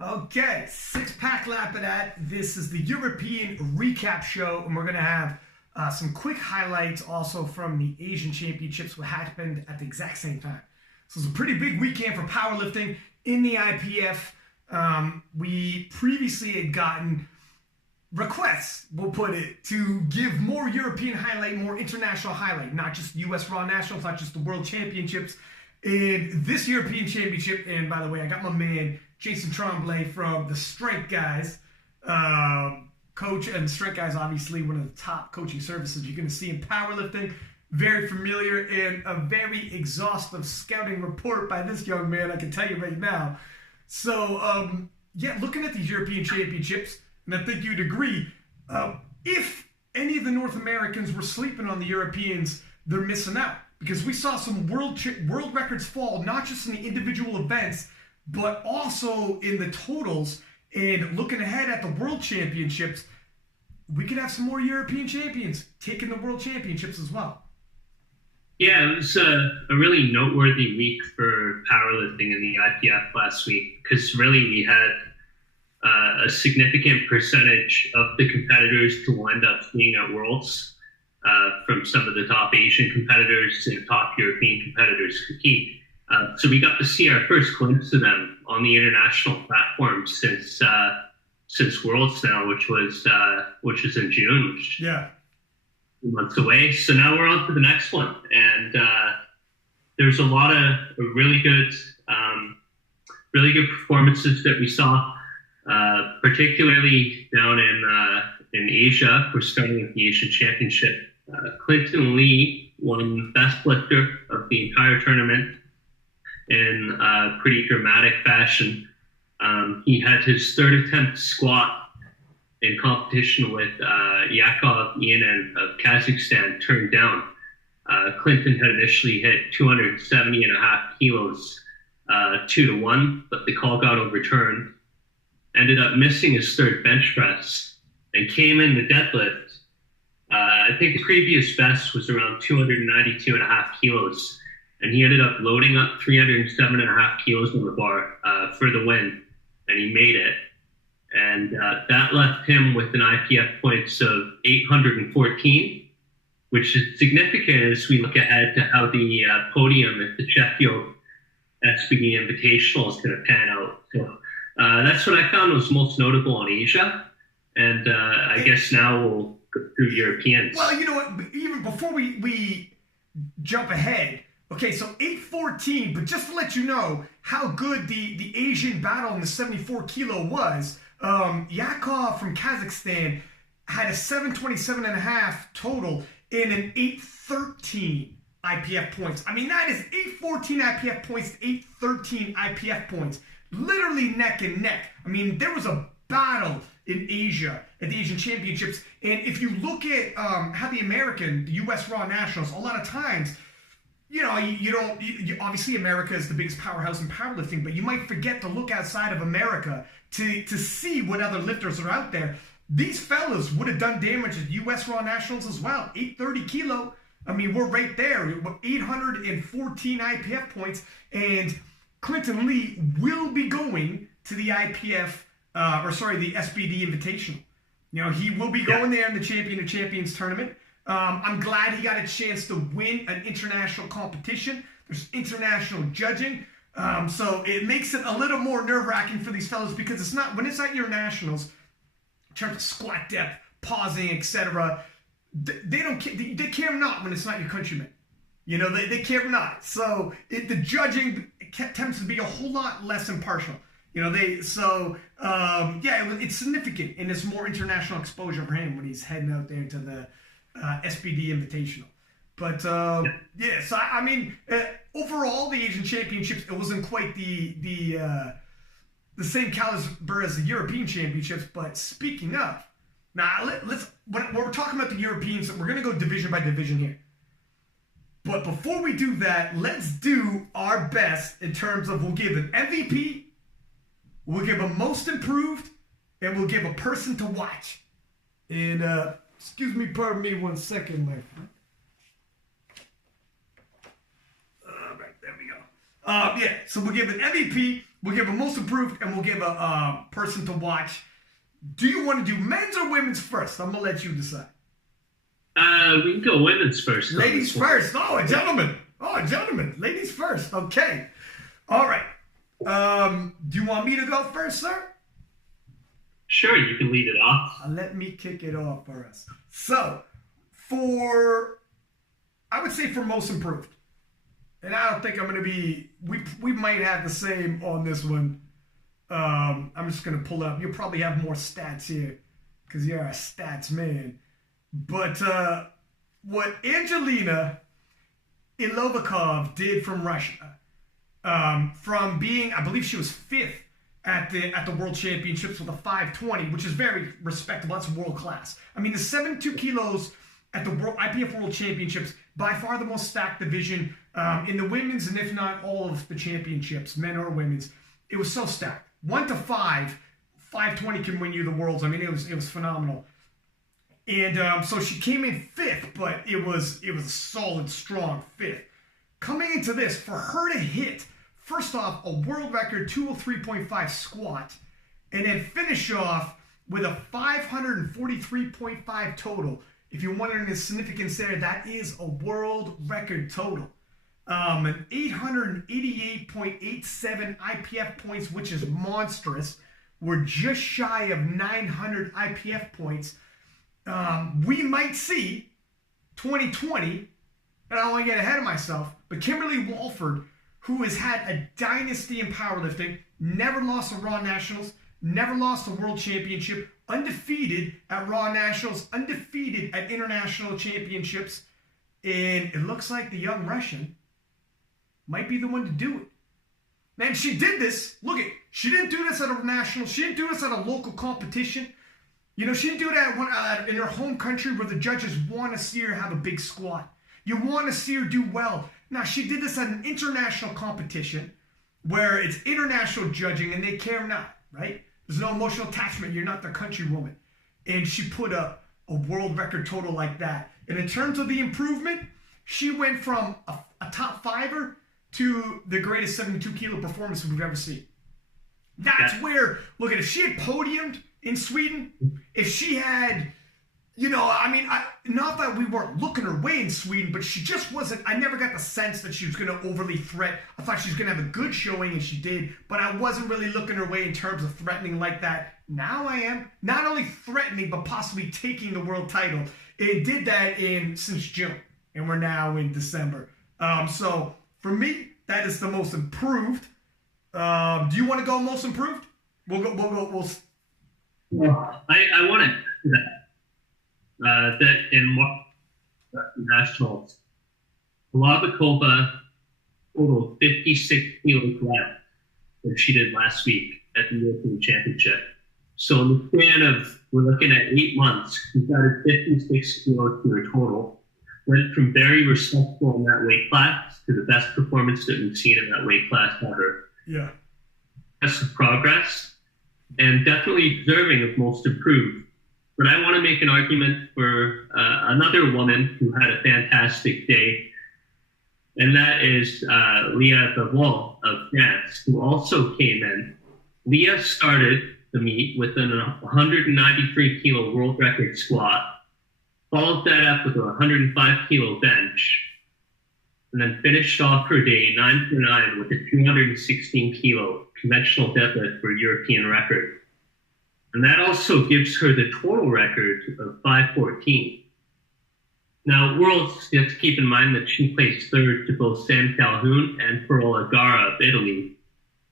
Okay, six-pack lap of that. This is the European recap show, and we're going to have some quick highlights also from the Asian Championships, what happened at the exact same time. So it's a pretty big weekend for powerlifting in the IPF. We previously had gotten requests, we'll put it, to give more European highlight, more international highlight, not just US Raw Nationals, not just the World Championships. And this European Championship, and by the way, I got my man Jason Tremblay from the Strength Guys, coach, and Strength Guys, obviously one of the top coaching services you're going to see in powerlifting. Very familiar and a very exhaustive scouting report by this young man, I can tell you right now. So, yeah, looking at these European Championships, and I think you'd agree, if any of the North Americans were sleeping on the Europeans, they're missing out. Because we saw some world records fall, not just in the individual events, but also in the totals. And looking ahead at the World Championships, we could have some more European champions taking the World Championships as well. Yeah, it was a really noteworthy week for powerlifting in the IPF last week, because really we had a significant percentage of the competitors to wind up being at Worlds, from some of the top Asian competitors and top European competitors compete. So we got to see our first glimpse of them on the international platform since Worlds now, which was in June, which yeah, 2 months away. So now we're on to the next one, and there's a lot of really good performances that we saw, particularly down in Asia. We're starting with the Asian Championship. Clinton Lee won Best Lifter of the entire tournament in pretty dramatic fashion. He had his third attempt squat in competition with Yakov Yanin of Kazakhstan turned down. Clinton had initially hit 270.5 kilos, 2-1, but the call got overturned. Ended up missing his third bench press and came in the deadlift. I think the previous best was around 292.5 kilos, and he ended up loading up 307.5 kilos on the bar for the win, and he made it. And that left him with an IPF points of 814, which is significant as we look ahead to how the podium at the Sheffield SBD Invitational is going to pan out. So that's what I found was most notable in Asia, and I guess now we'll go through Europeans. Well, you know what? Even before we jump ahead, okay, so 814, but just to let you know how good the Asian battle in the 74 kilo was, Yakov from Kazakhstan had a 727.5 total and an 813 IPF points. I mean, that is 814 IPF points to 813 IPF points. Literally neck and neck. I mean, there was a battle in Asia at the Asian Championships. And if you look at how the US Raw Nationals, a lot of times, you know, obviously America is the biggest powerhouse in powerlifting, but you might forget to look outside of America to see what other lifters are out there. These fellas would have done damage at US Raw Nationals as well. 830 kilo. I mean, we're right there. 814 IPF points. And Clinton Lee will be going to the the SBD Invitational. You know, he will be going there in the Champion of Champions tournament. I'm glad he got a chance to win an international competition. There's international judging. So it makes it a little more nerve-wracking for these fellas, because it's not, when it's at your nationals, in terms of squat depth, pausing, etc., they don't care. They care not when it's not your countrymen. You know, they care not. So the judging tends to be a whole lot less impartial. You know, it's significant, and it's more international exposure for him when he's heading out there to the SBD Invitational. But so I mean, overall, the Asian Championships, it wasn't quite the same caliber as the European Championships. But speaking of, now when we're talking about the Europeans, we're going to go division by division here. But before we do that, let's do our best in terms of, we'll give an MVP, we'll give a most improved, and we'll give a person to watch. And excuse me, pardon me 1 second, my friend. All right, there we go. So we'll give an MVP, We'll give a most improved, and we'll give a person to watch. Do you want to do men's or women's first? I'm gonna let you decide. We can go women's first. Ladies first. Oh, a gentleman. Oh, a gentleman. Ladies first. Okay. All right. Do you want me to go first, sir? Sure, you can lead it off. Let me kick it off for us. So, I would say for most improved. And I don't think I'm going to be, we might have the same on this one. I'm just going to pull up. You'll probably have more stats here because you're a stats man. But what Angelina Ilovakov did from Russia, from being, I believe she was 5th at the World Championships with a 520, which is very respectable. That's world class. I mean, the 72 kilos at the IPF World Championships, by far the most stacked division in the women's, and if not all of the championships, men or women's. It was so stacked. 1 to 5, 520 can win you the worlds. I mean, it was phenomenal. And so she came in 5th, but it was a solid, strong 5th. Coming into this, for her to hit, first off, a world record 203.5 squat, and then finish off with a 543.5 total. If you're wondering the significance there, that is a world record total. An 888.87 IPF points, which is monstrous. We're just shy of 900 IPF points. We might see 2020, and I don't want to get ahead of myself, but Kimberly Walford, who has had a dynasty in powerlifting, never lost a Raw Nationals, never lost a World Championship, undefeated at Raw Nationals, undefeated at International Championships, and it looks like the young Russian might be the one to do it. Man, she did this. Look it. She didn't do this at a national. She didn't do this at a local competition. You know, she didn't do that in her home country where the judges want to see her have a big squat. You want to see her do well. Now, she did this at an international competition where it's international judging and they care not, right? There's no emotional attachment. You're not the country woman. And she put up a world record total like that. And in terms of the improvement, she went from a top fiver to the greatest 72 kilo performance we've ever seen. That's where, look at, if she had podiumed in Sweden, if she had, you know, I mean, not that we weren't looking her way in Sweden, but she just wasn't, I never got the sense that she was going to overly threat. I thought she was going to have a good showing, and she did, but I wasn't really looking her way in terms of threatening like that. Now I am, not only threatening, but possibly taking the world title. It did that since June, and we're now in December. So for me, that is the most improved. Do you want to go most improved? We'll go. Well, I want to do that in March nationals, Lavakova totaled 56 kilos less than she did last week at the European Championship. So in the span of, we're looking at 8 months, she's added 56 kilos to her total. Went from very respectable in that weight class to the best performance that we've seen in that weight class ever. Yeah. That's the progress, and definitely deserving of most improved. But I want to make an argument for another woman who had a fantastic day, and that is Leah Bavol of France, who also came in. Leah started the meet with an 193 kilo world record squat, followed that up with a 105 kilo bench, and then finished off her day 9 for 9 with a 216 kilo conventional deadlift for a European record. And that also gives her the total record of 514. Now, Worlds, you have to keep in mind that she placed third to both Sam Calhoun and Pearl Agara of Italy.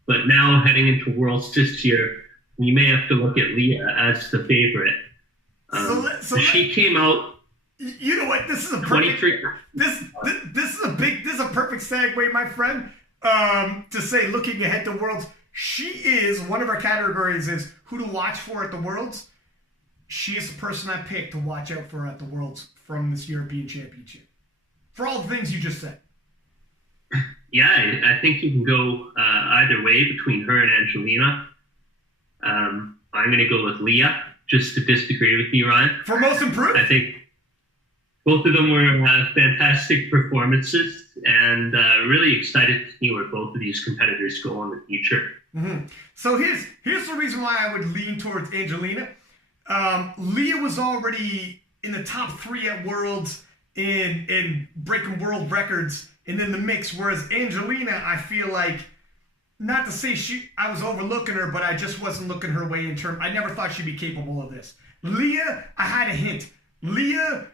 But now, heading into Worlds this year, we may have to look at Leah as the favorite. She came out. You know what? This is a perfect. This is a perfect segue, my friend. To say, looking ahead to Worlds, she is one of our categories is who to watch for at the Worlds. She is the person I picked to watch out for at the Worlds from this European Championship. For all the things you just said. Yeah, I think you can go either way between her and Angelina. I'm going to go with Leah, just to disagree with you, Ryan. For most improved? I think Both of them were fantastic performances, and really excited to see where both of these competitors go in the future. Mm-hmm. So here's the reason why I would lean towards Angelina. Leah was already in the top 3 at Worlds in breaking world records and in the mix, whereas Angelina, I feel like, not to say I was overlooking her, but I just wasn't looking her way in terms. I never thought she'd be capable of this. Leah, I had a hint. Leah,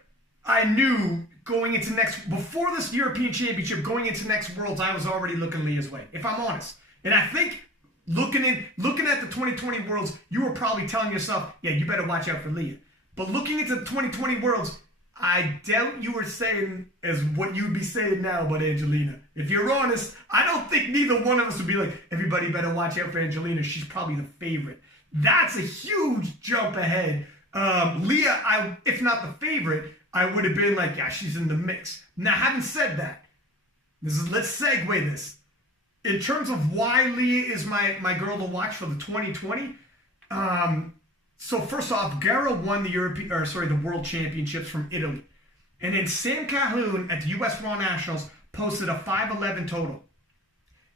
I knew going into before this European Championship, going into next Worlds, I was already looking Leah's way, if I'm honest. And I think looking at the 2020 Worlds, you were probably telling yourself, yeah, you better watch out for Leah. But looking into the 2020 Worlds, I doubt you were saying as what you'd be saying now about Angelina. If you're honest, I don't think neither one of us would be like, everybody better watch out for Angelina. She's probably the favorite. That's a huge jump ahead. Leah, if not the favorite, I would have been like, yeah, she's in the mix. Now, having said that, let's segue this. In terms of why Leah is my girl to watch for the 2020, so first off, Gara won the World Championships from Italy. And then Sam Calhoun at the US Raw Nationals posted a 5'11" total.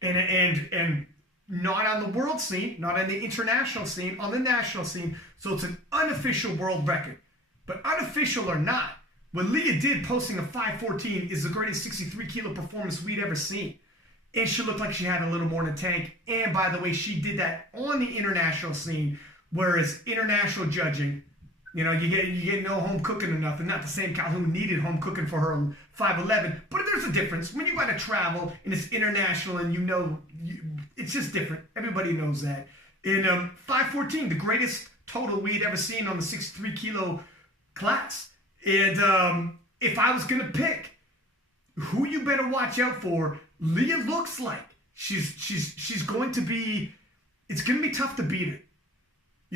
And not on the world scene, not on the international scene, on the national scene. So it's an unofficial world record. But unofficial or not, what Leah did posting a 5'14" is the greatest 63 kilo performance we'd ever seen. And she looked like she had a little more in the tank. And by the way, she did that on the international scene. Whereas international judging, you get no home cooking or nothing. Not the same Calhoun needed home cooking for her 5'11", but there's a difference. When you got to travel and it's international and it's just different. Everybody knows that. In 5'14", the greatest total we'd ever seen on the 63 kilo class. And if I was going to pick who you better watch out for, Leah looks like she's going to be, it's going to be tough to beat her.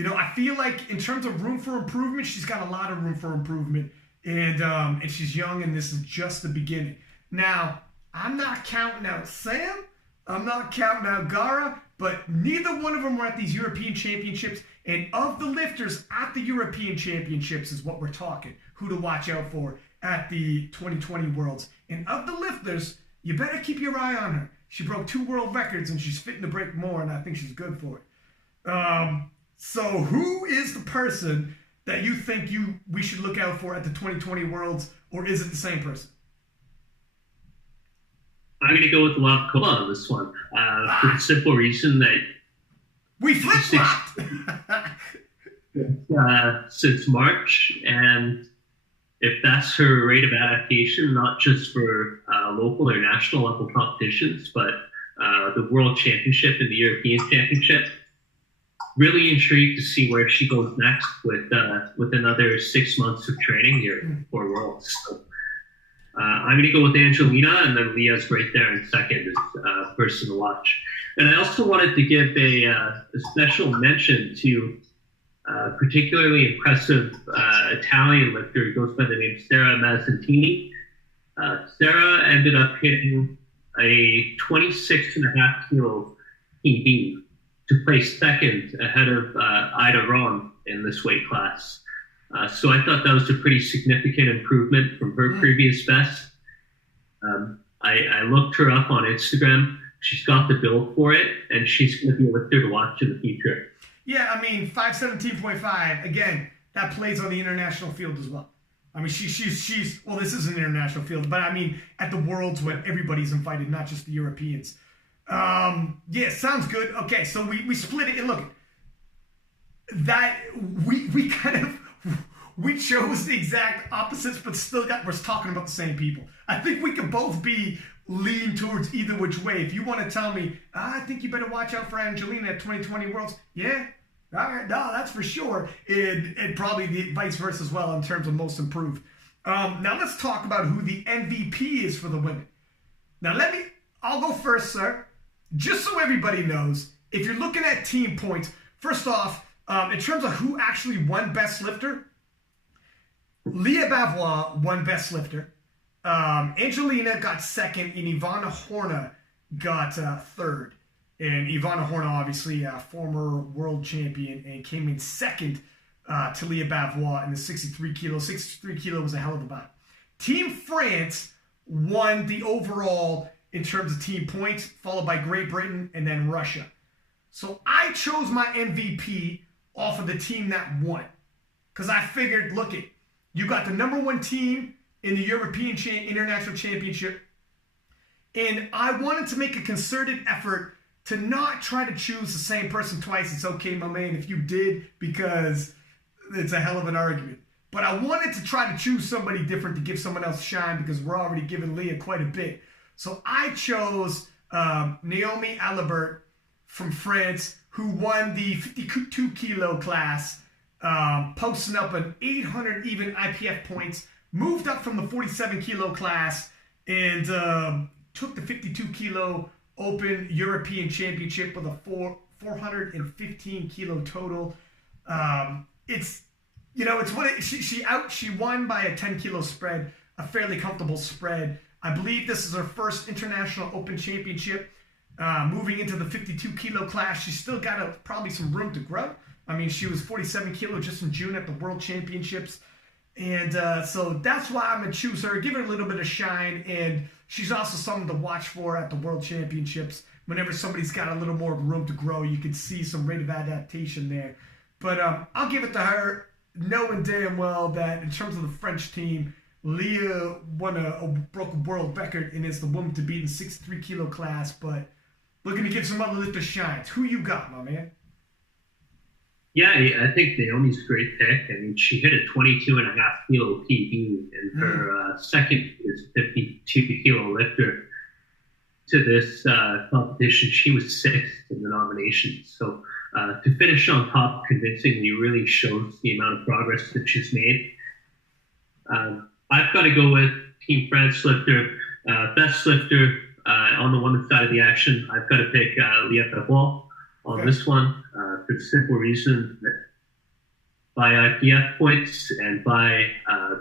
I feel like in terms of room for improvement, she's got a lot of room for improvement. And she's young, and this is just the beginning. Now, I'm not counting out Sam. I'm not counting out Gara. But neither one of them were at these European Championships. And of the lifters at the European Championships is what we're talking. Who to watch out for at the 2020 Worlds. And of the lifters, you better keep your eye on her. She broke 2 world records, and she's fitting to break more, and I think she's good for it. So who is the person that you think we should look out for at the 2020 Worlds, or is it the same person? I'm going to go with Lavkova on this one for the simple reason that we flip-flopped since March, and if that's her rate of adaptation, not just for local or national level competitions, but the World Championship and the European Championship. Really intrigued to see where she goes next with another 6 months of training here for Worlds. So, I'm going to go with Angelina, and then Leah's right there in second as person to watch. And I also wanted to give a special mention to particularly impressive Italian lifter who goes by the name Sarah Mazzantini. Sarah ended up hitting a 26.5 kilo PB to place second ahead of Ida Ron in this weight class. So I thought that was a pretty significant improvement from her previous best. I looked her up on Instagram. She's got the build for it, and she's going to be a lifter to watch in the future. Yeah, I mean, 517.5, again, that plays on the international field as well. I mean, she's well, this is an international field, but I mean, at the Worlds when everybody's invited, not just the Europeans. Yeah, sounds good. Okay, so we split it, and look, that we kind of we chose the exact opposites, but still we're talking about the same people. I think we could both be leaning towards either which way. If you want to tell me, I think you better watch out for Angelina at 2020 Worlds, yeah, all right, no, that's for sure. And probably the vice versa as well in terms of most improved. Now let's talk about who the MVP is for the women. Now I'll go first, sir. Just so everybody knows, if you're looking at team points, first off, in terms of who actually won Best Lifter, Leah Bavois won Best Lifter. Angelina got second, and Ivana Horna got third. And Ivana Horna, obviously, a former world champion, and came in second to Leah Bavois in the 63 kilo. 63 kilo was a hell of a battle. Team France won the overall in terms of team points, followed by Great Britain and then Russia. So I chose my MVP off of the team that won. Because I figured, look it, you got the number one team in the European International Championship. And I wanted to make a concerted effort to not try to choose the same person twice. It's okay, my man, if you did, because it's a hell of an argument. But I wanted to try to choose somebody different to give someone else shine because we're already giving Leah quite a bit. So I chose Naomi Alibert from France, who won the 52 kilo class, posting up an 800 even IPF points, moved up from the 47 kilo class, and took the 52 kilo Open European Championship with a 415 kilo total. It's what she won by a 10 kilo spread, a fairly comfortable spread. I believe this is her first International Open Championship. Moving into the 52 kilo class, she's still got probably some room to grow. I mean, she was 47 kilo just in June at the World Championships. And so that's why I'm going to choose her, give her a little bit of shine. And she's also someone to watch for at the World Championships. Whenever somebody's got a little more room to grow, you can see some rate of adaptation there. But I'll give it to her, knowing damn well that in terms of the French team, Leah broke a world record and is the woman to beat in the 63 kilo class. But looking to give some other lift of shines. Who you got, my man? Yeah, I think Naomi's a great pick. I mean, she hit a 22.5 kilo PB, and her second is 52 kilo lifter to this competition. She was sixth in the nominations. So to finish on top convincingly really shows the amount of progress that she's made. I've got to go with Team France lifter, best lifter on the women's side of the action. I've got to pick Leah Pavol on this one for the simple reason that by IPF points and by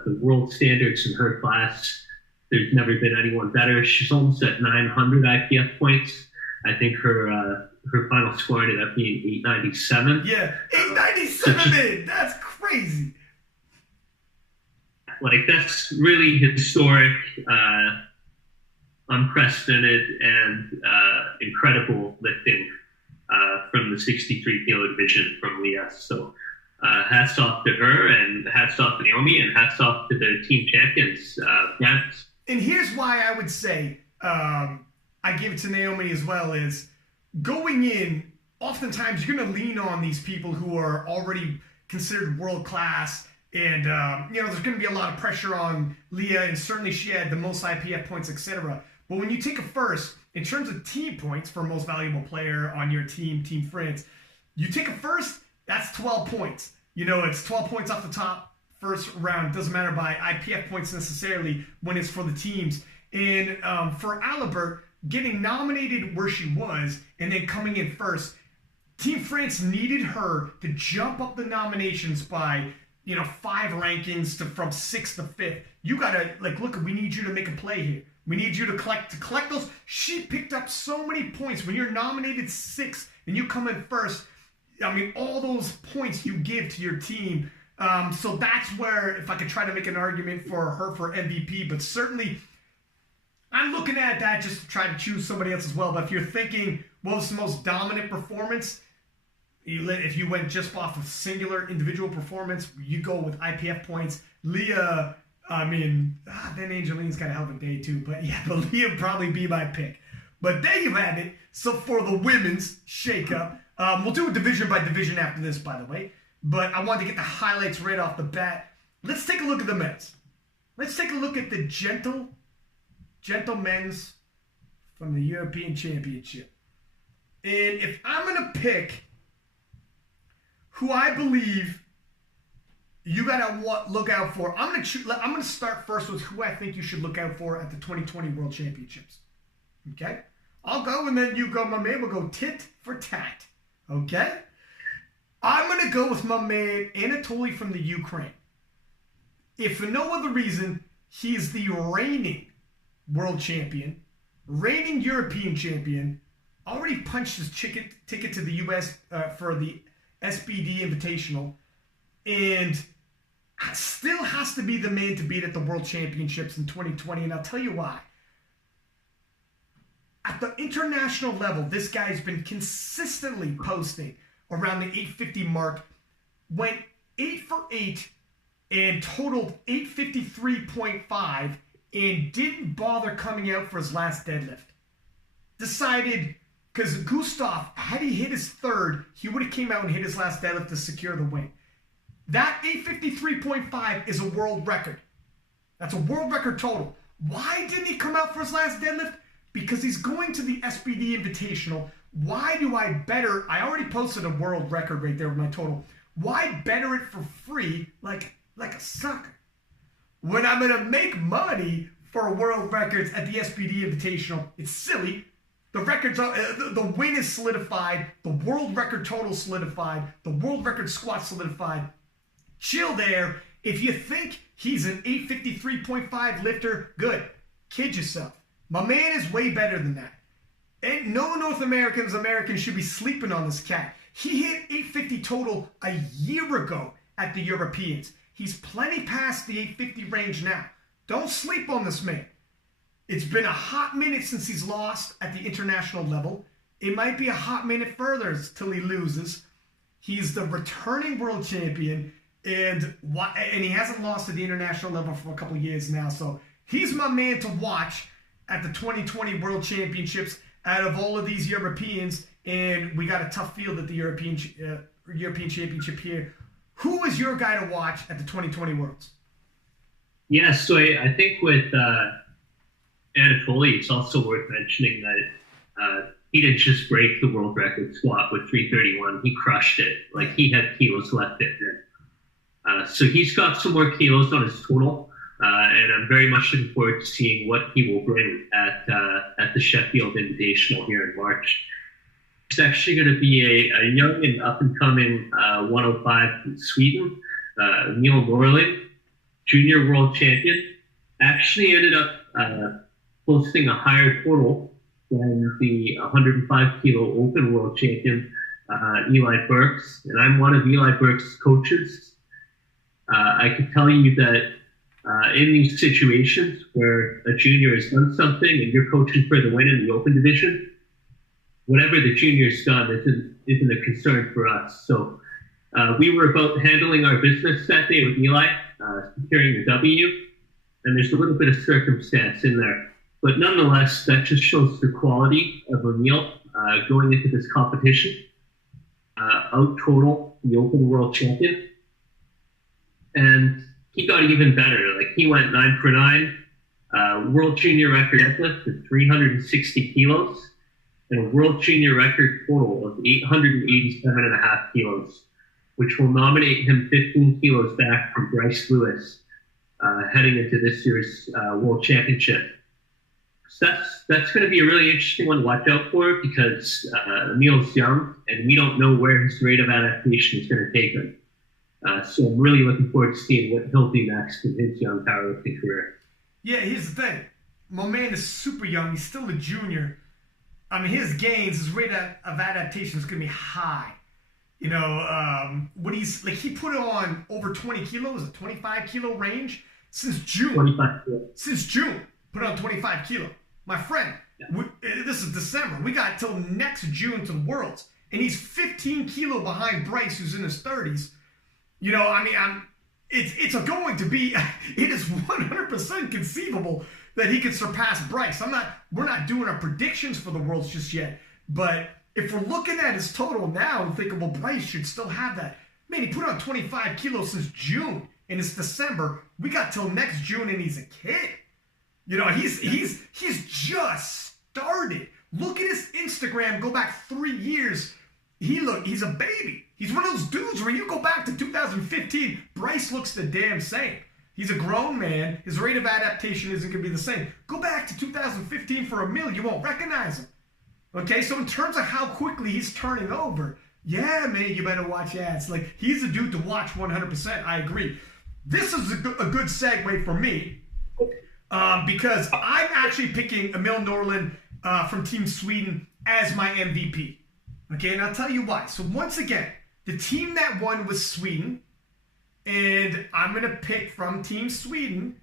the world standards in her class, there's never been anyone better. She's almost at 900 IPF points. I think her final score ended up being 897. Yeah, 897, man. That's crazy. Like, that's really historic, unprecedented, and incredible lifting from the 63 kilo division from Leah. So hats off to her, and hats off to Naomi, and hats off to the team champions. And here's why I would say I give it to Naomi as well is going in, oftentimes you're going to lean on these people who are already considered world-class. And, there's going to be a lot of pressure on Leah, and certainly she had the most IPF points, etc. But when you take a first, in terms of team points for most valuable player on your team, Team France, you take a first, that's 12 points. It's 12 points off the top, first round. Doesn't matter by IPF points necessarily when it's for the teams. And for Alibert, getting nominated where she was and then coming in first, Team France needed her to jump up the nominations by 5 rankings from 6th to 5th. You gotta look. We need you to make a play here. We need you to collect those. She picked up so many points. When you're nominated 6th and you come in first, I mean, all those points you give to your team. So that's where, if I could try to make an argument for her for MVP, but certainly I'm looking at that just to try to choose somebody else as well. But if you're thinking, what was the most dominant performance? If you went just off of singular individual performance, you go with IPF points. Leah, I mean, then Angeline's got a hell of a day too. But Leah would probably be my pick. But there you have it. So for the women's shakeup, we'll do it division by division after this, by the way. But I wanted to get the highlights right off the bat. Let's take a look at the men's. Let's take a look at the gentle men's from the European Championship. And if I'm going to pick who I believe you gotta look out for, I'm gonna start first with who I think you should look out for at the 2020 World Championships. Okay, I'll go and then you go, my man. We'll go tit for tat. Okay, I'm gonna go with my man Anatoly from the Ukraine. If for no other reason, he's the reigning world champion, reigning European champion. Already punched his ticket to the U.S. For the SBD Invitational, and still has to be the man to beat at the World Championships in 2020, and I'll tell you why. At the international level, this guy's been consistently posting around the 850 mark, went 8 for 8 and totaled 853.5 and didn't bother coming out for his last deadlift. Decided, because Gustav, had he hit his third, he would have came out and hit his last deadlift to secure the win. That 853.5 is a world record. That's a world record total. Why didn't he come out for his last deadlift? Because he's going to the SBD Invitational. Why do I better? I already posted a world record right there with my total. Why better it for free like a sucker when I'm going to make money for world records at the SBD Invitational? It's silly. The records are, the win is solidified. The world record total solidified. The world record squat solidified. Chill there. If you think he's an 853.5 lifter, good. Kid yourself. My man is way better than that. And no Americans should be sleeping on this cat. He hit 850 total a year ago at the Europeans. He's plenty past the 850 range now. Don't sleep on this man. It's been a hot minute since he's lost at the international level. It might be a hot minute further till he loses. He's the returning world champion, and he hasn't lost at the international level for a couple of years now. So he's my man to watch at the 2020 World Championships out of all of these Europeans, and we got a tough field at the European Championship here. Who is your guy to watch at the 2020 Worlds? Yeah, so I think with Anatoly, it's also worth mentioning that he didn't just break the world record squat with 331. He crushed it. Like, he had kilos left in there. So he's got some more kilos on his total. And I'm very much looking forward to seeing what he will bring at the Sheffield Invitational here in March. It's actually going to be a young and up-and-coming 105 from Sweden, Emil Norling, junior world champion. Actually ended up posting a higher total than the 105 kilo open world champion, Eli Burks. And I'm one of Eli Burks' coaches. I can tell you that in these situations where a junior has done something and you're coaching for the win in the open division, whatever the junior's done isn't a concern for us. So we were about handling our business that day with Eli, securing the W, and there's a little bit of circumstance in there. But nonetheless, that just shows the quality of Emil going into this competition. Out total the open world champion. And he got even better. Like, he went 9 for 9, world junior record deadlift of 360 kilos, and a world junior record total of 887.5 kilos, which will nominate him 15 kilos back from Bryce Lewis heading into this year's World Championship. So that's going to be a really interesting one to watch out for, because Emil's young, and we don't know where his rate of adaptation is going to take him. So I'm really looking forward to seeing what he'll do next in his young powerlifting career. Yeah, here's the thing. My man is super young. He's still a junior. I mean, his gains, his rate of adaptation is going to be high. You know, when he put on over 20 kilos, a 25 kilo range since June. 25 kilos. Since June, put on 25 kilo. My friend, yeah. This is December. We got till next June to the Worlds, and he's 15 kilo behind Bryce, who's in his 30s. You know, I mean, it's going to be, it is 100% conceivable that he could surpass Bryce. We're not doing our predictions for the Worlds just yet, but if we're looking at his total now and thinking, well, Bryce should still have that. Man, he put on 25 kilos since June, and it's December. We got till next June, and he's a kid. You know, he's just started. Look at his Instagram. Go back 3 years. He's a baby. He's one of those dudes where you go back to 2015, Bryce looks the damn same. He's a grown man. His rate of adaptation isn't going to be the same. Go back to 2015 for Emil, you won't recognize him. Okay, so in terms of how quickly he's turning over, yeah, man, you better watch ads. Like, he's a dude to watch 100%. I agree. This is a good segue for me because I'm actually picking Emil Norlin from Team Sweden as my MVP. Okay, and I'll tell you why. So once again, the team that won was Sweden, And I'm going to pick from Team Sweden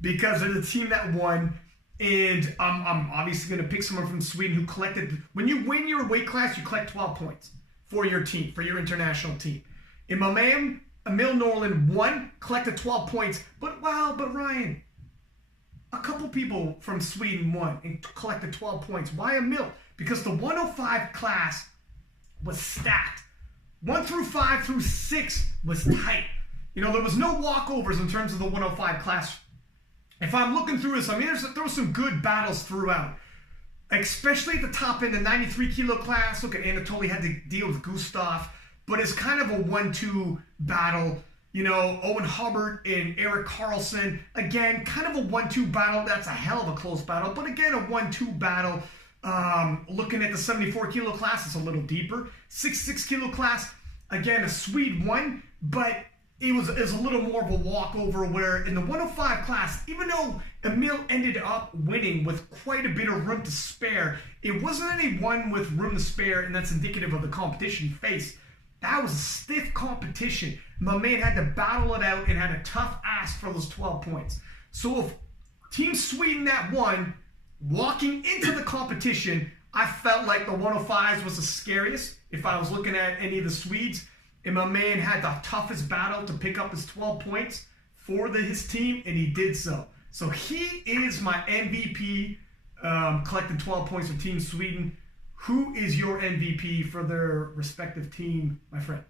because they're the team that won. And I'm obviously going to pick someone from Sweden who collected. When you win your weight class, you collect 12 points for your team, for your international team. And my man, Emil Norlund, won, collected 12 points. But Ryan, a couple people from Sweden won and collected 12 points. Why Emil? Because the 105 class was stacked. 1 through 5 through 6 was tight. You know, there was no walkovers in terms of the 105 class. If I'm looking through this, I mean, there was some good battles throughout. Especially at the top end, the 93 kilo class. Look at Anatoly had to deal with Gustav. But it's kind of a 1-2 battle. You know, Owen Hubbard and Eric Carlson. Again, kind of a 1-2 battle. That's a hell of a close battle. But again, a 1-2 battle. Looking at the 74 kilo class, it's a little deeper. 66 kilo class, again, a Swede won. But it was a little more of a walkover where in the 105 class, even though Emil ended up winning with quite a bit of room to spare, it wasn't any one with room to spare, and that's indicative of the competition he faced. That was a stiff competition. My man had to battle it out and had a tough ask for those 12 points. So if Team Sweden that won, walking into the competition, I felt like the 105s was the scariest if I was looking at any of the Swedes. And my man had the toughest battle to pick up his 12 points for his team, and he did so. So he is my MVP, collecting 12 points for Team Sweden. Who is your MVP for their respective team, my friend?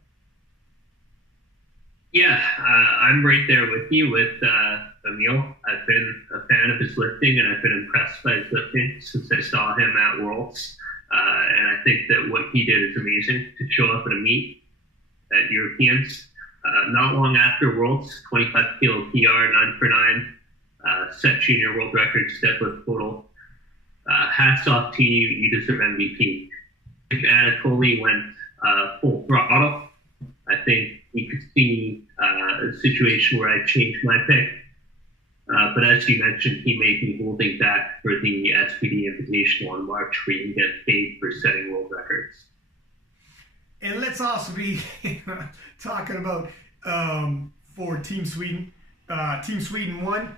Yeah, I'm right there with you with Emil. I've been a fan of his lifting, and I've been impressed by his lifting since I saw him at Worlds. And I think that what he did is amazing to show up at a meet at Europeans. Not long after Worlds, 25 kilo PR, 9 for 9, set junior world records, deadlift total. Hats off to you, you deserve MVP. If Anatoly went full throttle, I think you could see a situation where I changed my pick. But as you mentioned, he may be holding back for the SPD Invitational in March, where you can get paid for setting world records. And let's also be talking about for Team Sweden. Team Sweden won.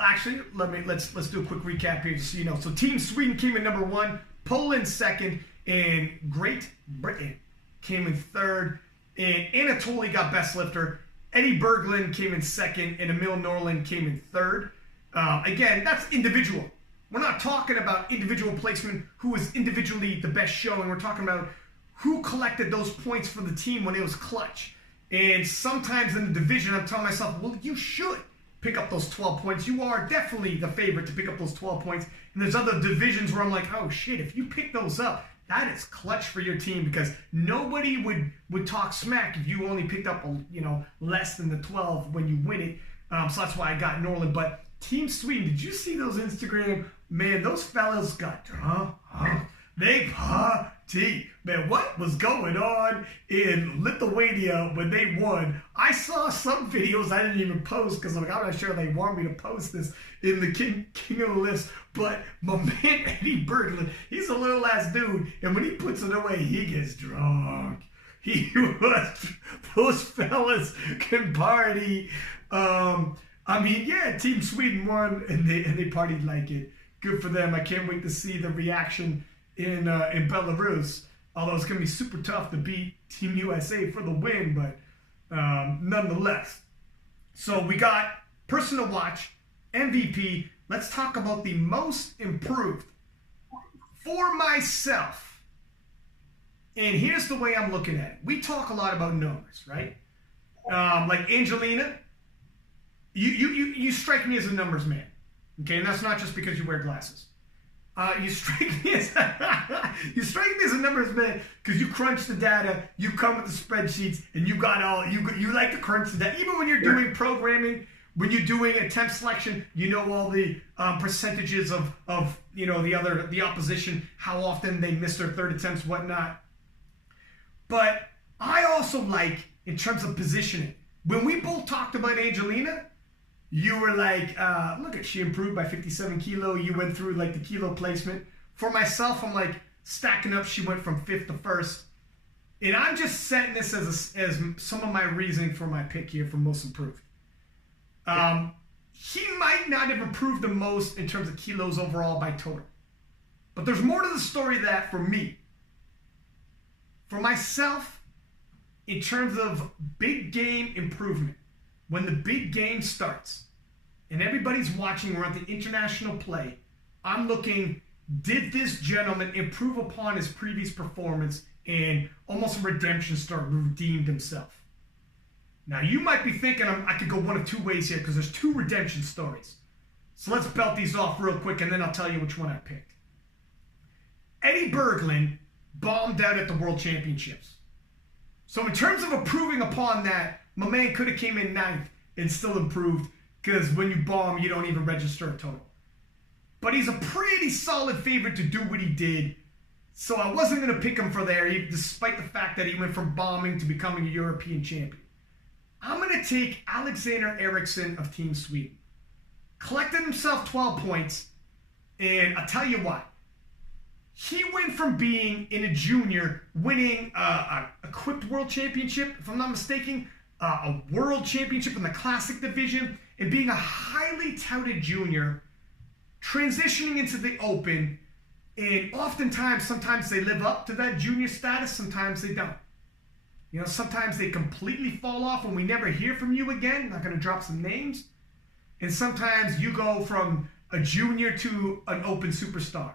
Actually, let's do a quick recap here, just so you know. So Team Sweden came in number 1, Poland second, and Great Britain came in third. And Anatoly got best lifter. Eddie Berglund came in second, and Emil Norlund came in third. Again, that's individual. We're not talking about individual placement, who was individually the best showing. We're talking about who collected those points for the team when it was clutch. And sometimes in the division, I'm telling myself, well, you should pick up those 12 points. You are definitely the favorite to pick up those 12 points. And there's other divisions where I'm like, oh shit, if you pick those up, that is clutch for your team, because nobody would talk smack if you only picked up, less than the 12 when you win it. So that's why I got Norlund. But Team Sweden, did you see those Instagram? Man, those fellas got drunk. They party. Man, what was going on in Lithuania when they won? I saw some videos I didn't even post because I'm not sure they want me to post this in the King of the List. But my man Eddie Berglund, he's a little ass dude, and when he puts it away, he gets drunk. Those fellas can party. Team Sweden won, and they partied like it. Good for them. I can't wait to see the reaction in Belarus. Although it's going to be super tough to beat Team USA for the win, but nonetheless. So we got person to watch, MVP. Let's talk about the most improved. For myself, and here's the way I'm looking at it. We talk a lot about numbers, right? Like Angelina, you strike me as a numbers man. Okay, and that's not just because you wear glasses. You strike me as a numbers man because you crunch the data, you come with the spreadsheets, and you like to crunch the data. Even when you're doing programming, when you're doing attempt selection, you know all the percentages of the opposition, how often they miss their third attempts, whatnot. But I also like, in terms of positioning, when we both talked about Angelina, you were like, look at, she improved by 57 kilo. You went through like the kilo placement. For myself, I'm like stacking up. She went from 5th to 1st. And I'm just setting this as some of my reasoning for my pick here for most improved. He might not have improved the most in terms of kilos overall by total. But there's more to the story than that for me. For myself, in terms of big game improvement, when the big game starts and everybody's watching, we're at the international play, I'm looking, did this gentleman improve upon his previous performance and almost a redemption story, redeemed himself? Now, you might be thinking I could go one of two ways here because there's two redemption stories. So let's belt these off real quick, and then I'll tell you which one I picked. Eddie Berglund bombed out at the World Championships. So in terms of improving upon that, my man could have came in 9th and still improved, because when you bomb, you don't even register a total. But he's a pretty solid favorite to do what he did, so I wasn't going to pick him for there, despite the fact that he went from bombing to becoming a European champion. I'm going to take Alexander Eriksson of Team Sweden. Collected himself 12 points, and I'll tell you what. He went from being in a junior, winning a equipped world championship, if I'm not mistaken, a world championship in the classic division, and being a highly touted junior, transitioning into the open, and oftentimes, sometimes they live up to that junior status, sometimes they don't. You know, sometimes they completely fall off and we never hear from you again. I'm not going to drop some names. And sometimes you go from a junior to an open superstar.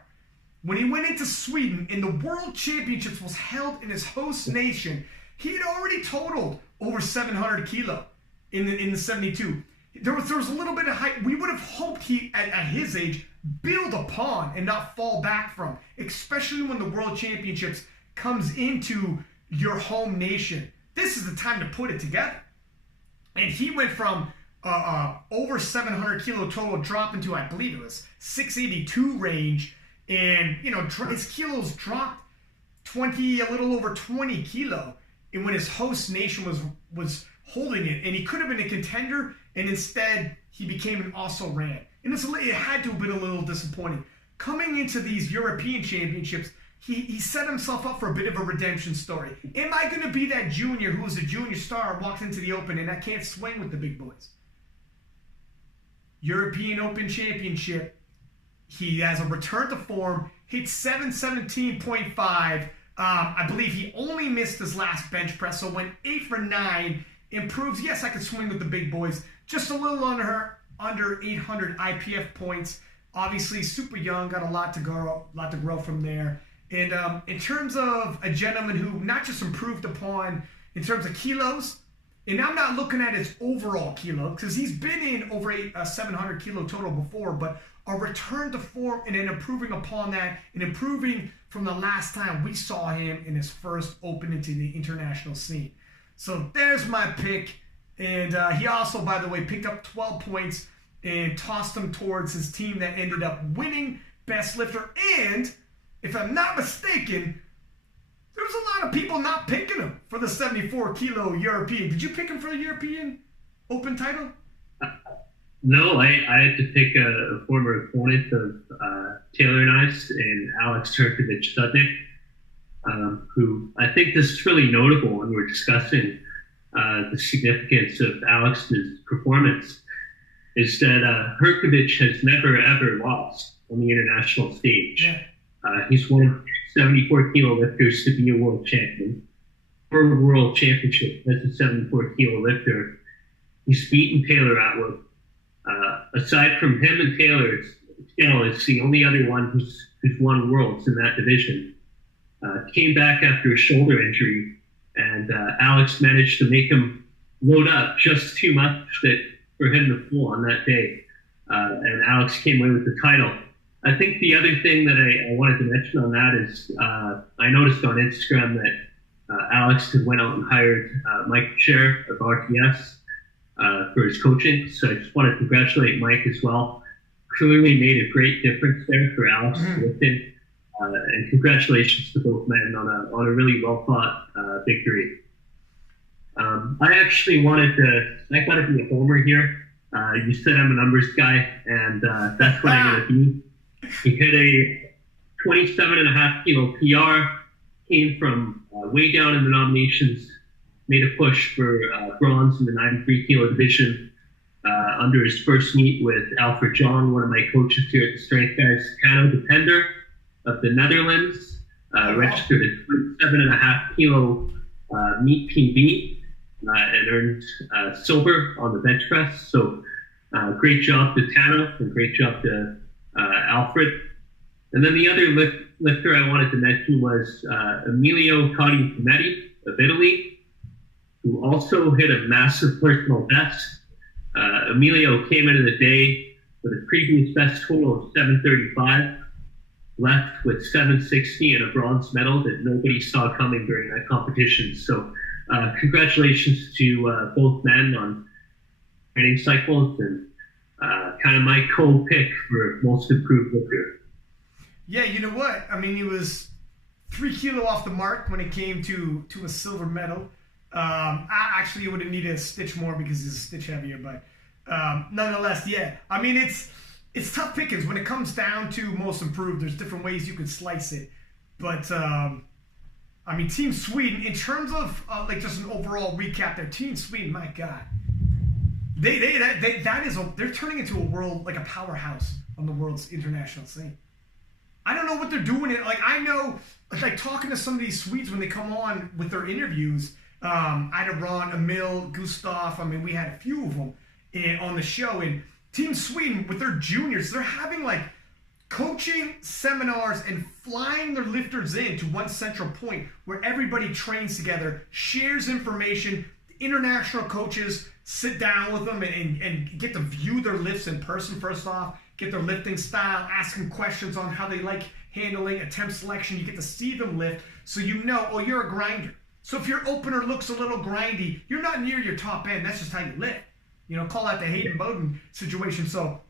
When he went into Sweden and the World Championships was held in his host nation, he had already totaled over 700 kilo in the 72. There was a little bit of height. We would have hoped he, at his age, build upon and not fall back from, especially when the World Championships comes into your home nation. This is the time to put it together. And he went from over 700 kilo total, drop into, I believe it was 682 range. And, you know, his kilos dropped a little over 20 kilo. And when his host nation was holding it, and he could have been a contender, and instead he became an also-ran. And it had to have been a little disappointing. Coming into these European championships, he set himself up for a bit of a redemption story. Am I going to be that junior who was a junior star, walked into the Open, and I can't swing with the big boys? European Open Championship. He has a return to form, hit 717.5. I believe he only missed his last bench press, so went 8 for 9. Improves, yes, I could swing with the big boys. Just a little under 800 IPF points. Obviously, super young, got a lot to grow from there. And in terms of a gentleman who not just improved upon in terms of kilos, and I'm not looking at his overall kilo, because he's been in over a 700 kilo total before, but a return to form and then improving upon that and improving from the last time we saw him in his first open into the international scene. So there's my pick. And he also, by the way, picked up 12 points and tossed them towards his team that ended up winning Best Lifter. And if I'm not mistaken, there's a lot of people not picking him for the 74 kilo European. Did you pick him for the European Open title? No, I had to pick a former opponent of Taylor and I's and Alex Turkovich-Sudnik, who I think this is really notable when we're discussing the significance of Alex's performance, is that Herkovich has never, ever lost on the international stage. Yeah. He's won 74 kilo lifters to be a world champion. For a world championship as a 74 kilo lifter, he's beaten Taylor Atwood. Aside from him and Taylor, is the only other one who's won worlds in that division. Came back after a shoulder injury, and Alex managed to make him load up just too much for him to fall on that day. And Alex came away with the title. I think the other thing that I wanted to mention on that is I noticed on Instagram that Alex had went out and hired Mike Scher of RTS for his coaching. So I just want to congratulate Mike as well. Clearly made a great difference there for Alex lifting. And congratulations to both men on a really well fought victory. I actually I got to be a homer here. You said I'm a numbers guy, and that's what I'm going to be. He hit a 27.5 kilo PR came from way down in the nominations, made a push for bronze in the 93 kilo division under his first meet with Alfred John, one of my coaches here at the Strength Guys. Kano de Pender of the Netherlands registered a 27.5 kilo meet PB and earned silver on the bench press. So great job to Tano and great job to Alfred. And then the other lifter I wanted to mention was Emilio Cotti of Italy, who also hit a massive personal best. Emilio came into the day with a previous best total of 735, left with 760 and a bronze medal that nobody saw coming during that competition. So congratulations to both men on training cycles and kind of my co-pick for most improved lifter. Yeah, you know what? I mean, he was 3 kilo off the mark when it came to a silver medal. Actually, it would have needed a stitch more because he's a stitch heavier, but nonetheless, yeah. I mean, it's tough pickings when it comes down to most improved. There's different ways you could slice it, but I mean, Team Sweden, in terms of like just an overall recap, there, Team Sweden, my God, they're turning into a world, like a powerhouse on the world's international scene. I don't know what they're doing. Like, I know, like, talking to some of these Swedes when they come on with their interviews, Ida Ron, Emil, Gustav, I mean, we had a few of them on the show. And Team Sweden, with their juniors, they're having, like, coaching seminars and flying their lifters in to one central point where everybody trains together, shares information. International coaches sit down with them and get to view their lifts in person, first off, get their lifting style, ask them questions on how they like handling, attempt selection. You get to see them lift so you know, oh, you're a grinder. So if your opener looks a little grindy, you're not near your top end. That's just how you lift. You know, call that the Hayden Bowden situation. So,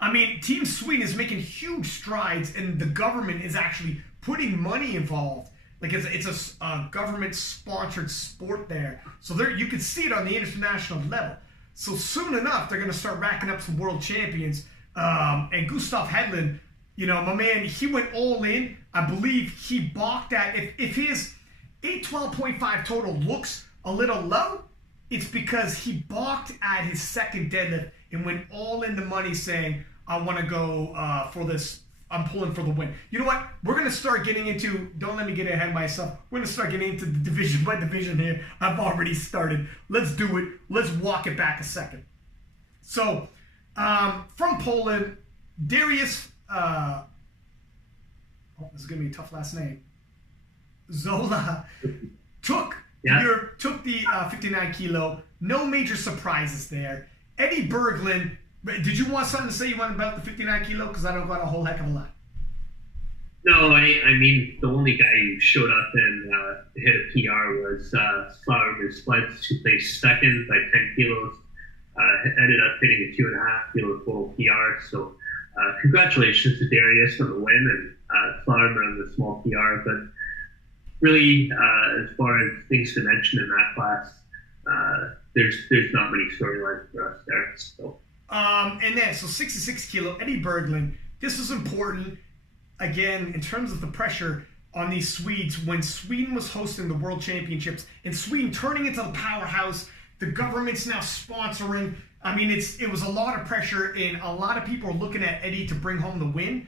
I mean, Team Sweden is making huge strides, and the government is actually putting money involved. Like, it's a government-sponsored sport there. So you can see it on the international level. So soon enough, they're going to start racking up some world champions. And Gustav Hedlund, you know, my man, he went all in. I believe he balked at, if his 812.5 total looks a little low, it's because he balked at his second deadlift and went all in the money saying, I want to go for this. I'm pulling for the win. You know what? We're going to start getting into, don't let me get ahead of myself. We're going to start getting into the division by division here. I've already started. Let's do it. Let's walk it back a second. So, from Poland, Darius, this is going to be a tough last name, Zola, took the 59 kilo. No major surprises there. Eddie Berglund, did you want something to say about the 59 kilo? Because I don't got a whole heck of a lot. No, I mean, the only guy who showed up and hit a PR was Slaughter Splits, who placed second by 10 kilos. Ended up hitting a 2.5 kilo total PR. So congratulations to Darius on the win and Slaughter on the small PR. But really, as far as things to mention in that class, there's not many storylines for us there. So. And then, so 66 kilo, Eddie Berglund. This is important, again, in terms of the pressure on these Swedes. When Sweden was hosting the World Championships and Sweden turning into the powerhouse, the government's now sponsoring. I mean, it was a lot of pressure, and a lot of people are looking at Eddie to bring home the win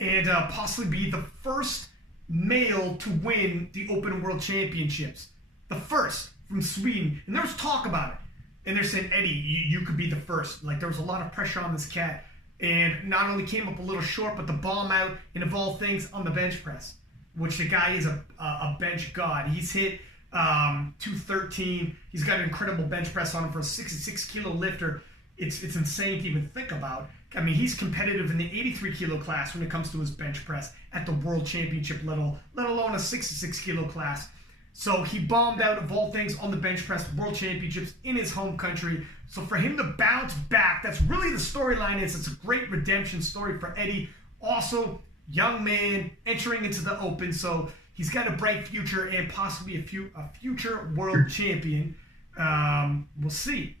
and possibly be the first male to win the Open World Championships. The first from Sweden. And there was talk about it. And they're saying, Eddie, you could be the first. Like, there was a lot of pressure on this cat. And not only came up a little short, but the bomb out, and of all things, on the bench press, which the guy is a bench god. He's hit 213. He's got an incredible bench press on him for a 66 kilo lifter. It's insane to even think about. I mean, he's competitive in the 83 kilo class when it comes to his bench press at the world championship level, let alone a 66 kilo class. So he bombed out, of all things, on the bench press world championships in his home country. So for him to bounce back, that's really the storyline. It's a great redemption story for Eddie. Also, young man entering into the Open, so he's got a bright future and possibly a future world champion. We'll see.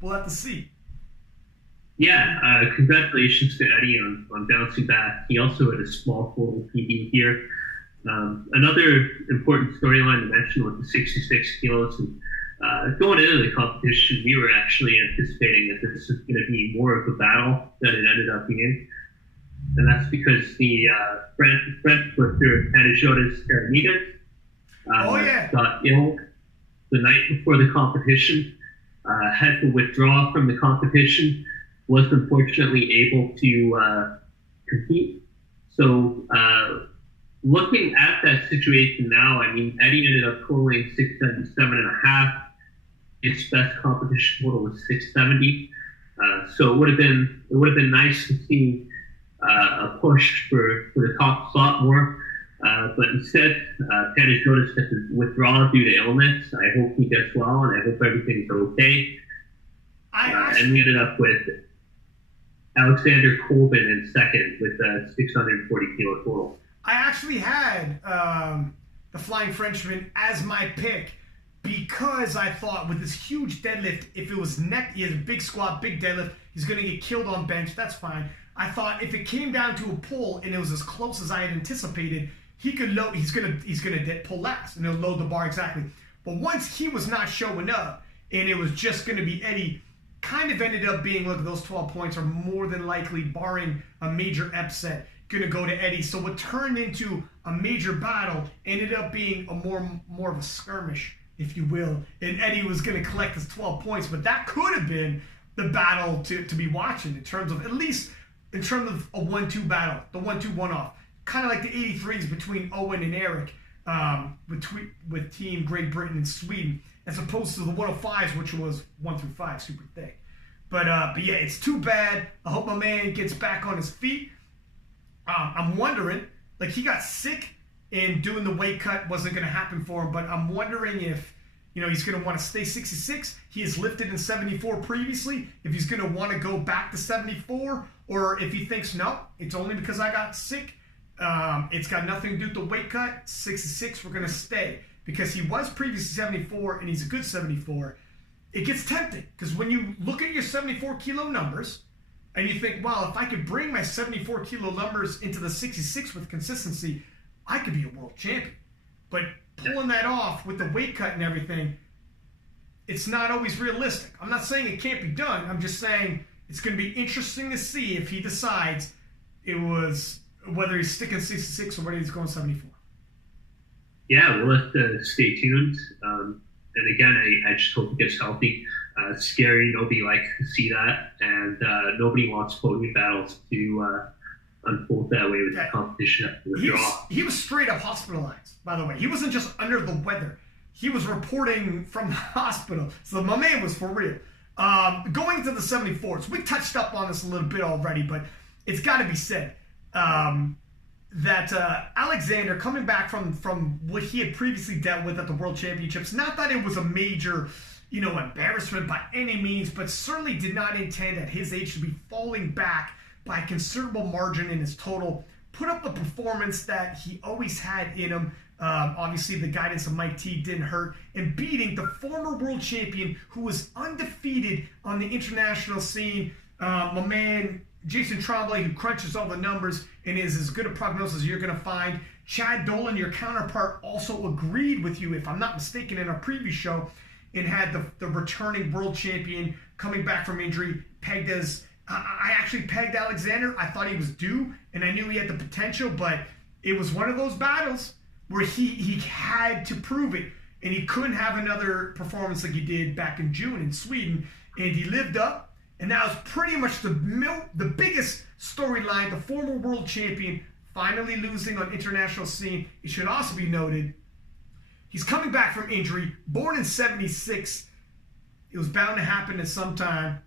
We'll have to see. Yeah, congratulations to Eddie on bouncing back. He also had a small total PB here. Another important storyline to mention was the 66 kilos. And going into the competition, we were actually anticipating that this was going to be more of a battle than it ended up being. And that's because the French lifter Panagiotis Karamidas got ill the night before the competition, had to withdraw from the competition, was unfortunately able to compete. So looking at that situation now, I mean, Eddie ended up totaling 677.5. His best competition total was 670. So it would have been nice to see a push for the top spot more. But instead, Panagiotis had to withdraw due to illness. I hope he gets well, and I hope everything's okay. And we ended up with Alexander Colvin in second with a 640 kilo total. I actually had the Flying Frenchman as my pick because I thought with this huge deadlift, if it was neck, he has a big squat, big deadlift, he's going to get killed on bench. That's fine. I thought if it came down to a pull and it was as close as I had anticipated, he could load. He's gonna pull last and he'll load the bar exactly. But once he was not showing up and it was just going to be Eddie, kind of ended up being, look, those 12 points are more than likely, barring a major upset, going to go to Eddie. So what turned into a major battle ended up being a more of a skirmish, if you will. And Eddie was going to collect his 12 points, but that could have been the battle to be watching in terms of, at least in terms of a 1-2 battle, the 1-2 one-off. Kind of like the 83s between Owen and Eric, with Team Great Britain and Sweden, as opposed to the 105s, which was 1 through 5, super thick. But yeah, it's too bad. I hope my man gets back on his feet. I'm wondering, like, he got sick and doing the weight cut wasn't going to happen for him, but I'm wondering if, he's going to want to stay 66. He has lifted in 74 previously. If he's going to want to go back to 74, or if he thinks, no, it's only because I got sick. It's got nothing to do with the weight cut. 66, we're going to stay. Because he was previously 74, and he's a good 74. It gets tempting. Because when you look at your 74 kilo numbers, and you think, well, if I could bring my 74 kilo numbers into the 66 with consistency, I could be a world champion. But pulling that off with the weight cut and everything, it's not always realistic. I'm not saying it can't be done. I'm just saying it's going to be interesting to see if he decides whether he's sticking 66 or whether he's going 74. Yeah, we'll have to stay tuned. And again, I just hope he gets healthy. Scary, nobody likes to see that, and nobody wants podium battles to unfold that way with the competition after the draw. He was straight up hospitalized, by the way. He wasn't just under the weather. He was reporting from the hospital. So my man was for real. Going to the 74s, we touched up on this a little bit already, but it's got to be said. That Alexander, coming back from what he had previously dealt with at the World Championships, not that it was a major, embarrassment by any means, but certainly did not intend at his age to be falling back by a considerable margin in his total. Put up the performance that he always had in him. Obviously, the guidance of Mike T didn't hurt, and beating the former world champion who was undefeated on the international scene, my man Jason Tremblay, who crunches all the numbers and is as good a prognosis as you're going to find. Chad Dolan, your counterpart, also agreed with you, if I'm not mistaken, in our previous show, and had the returning world champion coming back from injury pegged as, I actually pegged Alexander. I thought he was due, and I knew he had the potential, but it was one of those battles where he had to prove it, and he couldn't have another performance like he did back in June in Sweden, and he lived up. And that was pretty much the biggest storyline. The former world champion finally losing on international scene. It should also be noted, he's coming back from injury, born in 76. It was bound to happen at some time.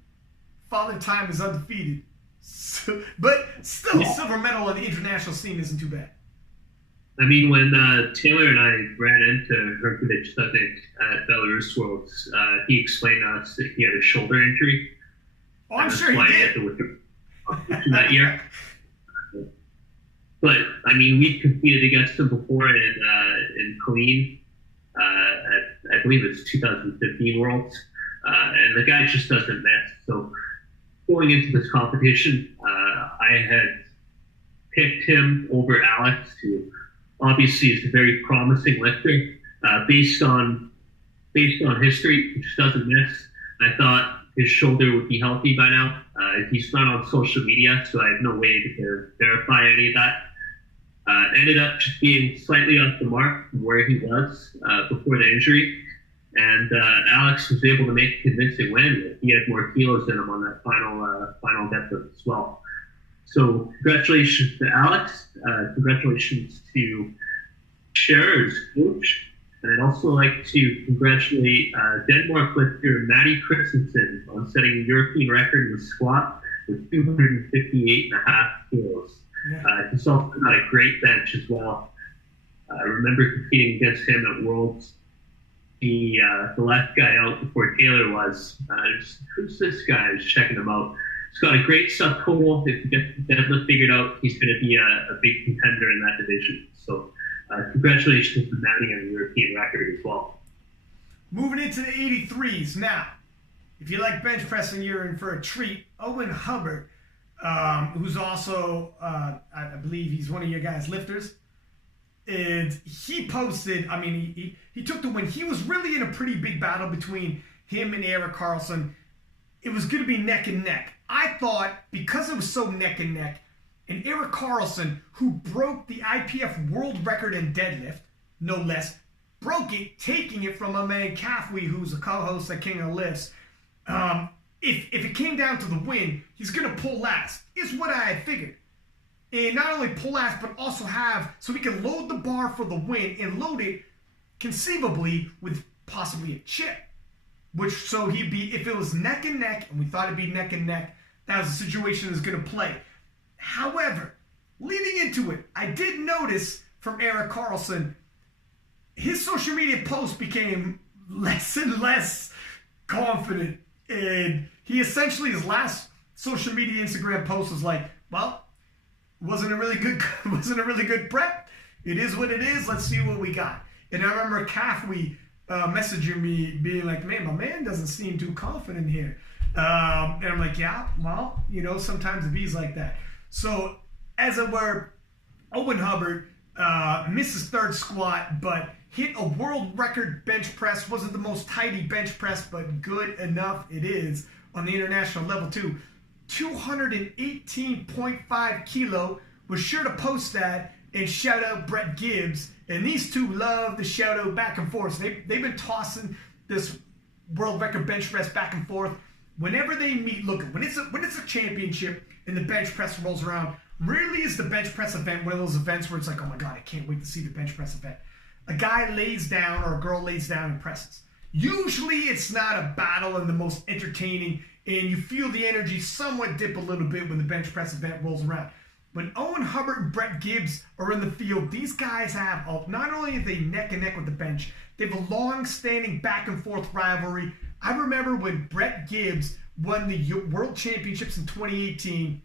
Father Time is undefeated. But still, silver medal on the international scene isn't too bad. I mean, when Taylor and I ran into Herkovich at Belarus Worlds, he explained to us that he had a shoulder injury. Oh, I'm sure he did. That year. But, I mean, we've competed against him before in Colleen at, I believe it's 2015 Worlds. And the guy just doesn't miss. So going into this competition, I had picked him over Alex to obviously is a very promising lifter. Based on history, he just doesn't miss. I thought his shoulder would be healthy by now. He's not on social media, so I have no way to verify any of that. Ended up just being slightly off the mark from where he was before the injury. And Alex was able to make a convincing win. He had more kilos in him on that final deadlift as well. So congratulations to Alex. Congratulations to Cher, his coach. And I'd also like to congratulate Denmark lifter Maddie Christensen on setting a European record in the squat with 258.5 kilos. Yeah. He's also got a great bench as well. I remember competing against him at Worlds. The left guy out before Taylor was. Who's this guy? I was checking him out. He's got a great subtotal. If you get the deadlift figured out, he's going to be a big contender in that division. So congratulations to Maddie on the European record as well. Moving into the 83s now. If you like bench pressing, you're in for a treat. Owen Hubbard, who's also, I believe he's one of your guys' lifters. And he posted, I mean, he took the win. He was really in a pretty big battle between him and Eric Carlson. It was going to be neck and neck. I thought, because it was so neck and neck, and Eric Carlson, who broke the IPF world record in deadlift, no less, broke it, taking it from a man, Cathwe, who's a co-host at King of Lifts. If it came down to the win, he's going to pull last, is what I had figured. And not only pull last, but also so we can load the bar for the win and load it conceivably with possibly a chip. So he'd be, if it was neck and neck, and we thought it'd be neck and neck, that was the situation that's going to play. However, leading into it, I did notice from Eric Carlson, his social media posts became less and less confident. And he essentially, his last social media Instagram post was like, well, wasn't a really good prep. It is what it is. Let's see what we got. And I remember Cathwe messaging me being like, man, my man doesn't seem too confident here. And I'm like, yeah, well, sometimes it be's like that. So, as it were, Owen Hubbard missed his third squat, but hit a world record bench press. Wasn't the most tidy bench press, but good enough it is on the international level too. 218.5 kilo. Was sure to post that and shout out Brett Gibbs. And these two love the shout out back and forth. So they've been tossing this world record bench press back and forth. Whenever they meet, look, when it's a championship and the bench press rolls around, rarely is the bench press event one of those events where it's like, oh my God, I can't wait to see the bench press event. A guy lays down or a girl lays down and presses. Usually it's not a battle and the most entertaining, and you feel the energy somewhat dip a little bit when the bench press event rolls around. When Owen Hubbard and Brett Gibbs are in the field, these guys have, not only are they neck and neck with the bench, they have a long-standing back-and-forth rivalry. I remember when Brett Gibbs won the World Championships in 2018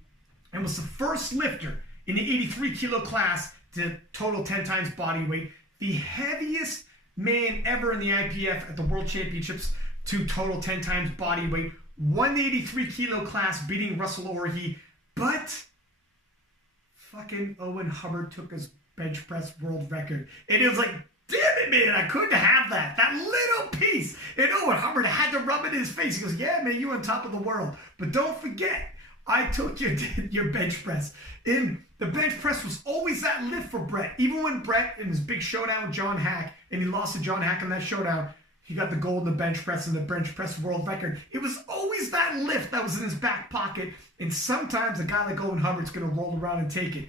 and was the first lifter in the 83 kilo class to total 10 times body weight, the heaviest man ever in the IPF at the World Championships to total 10 times body weight, won the 83 kilo class, beating Russell Orhe, but fucking Owen Hubbard took his bench press world record. And it was like, damn it, man, I couldn't have that. That little piece. And Owen Hubbard had to rub it in his face. He goes, yeah, man, you're on top of the world. But don't forget, I took your bench press. And the bench press was always that lift for Brett. Even when Brett, in his big showdown with John Hack, and he lost to John Hack in that showdown, he got the gold in the bench press and the bench press world record. It was always that lift that was in his back pocket. And sometimes a guy like Owen Hubbard's going to roll around and take it.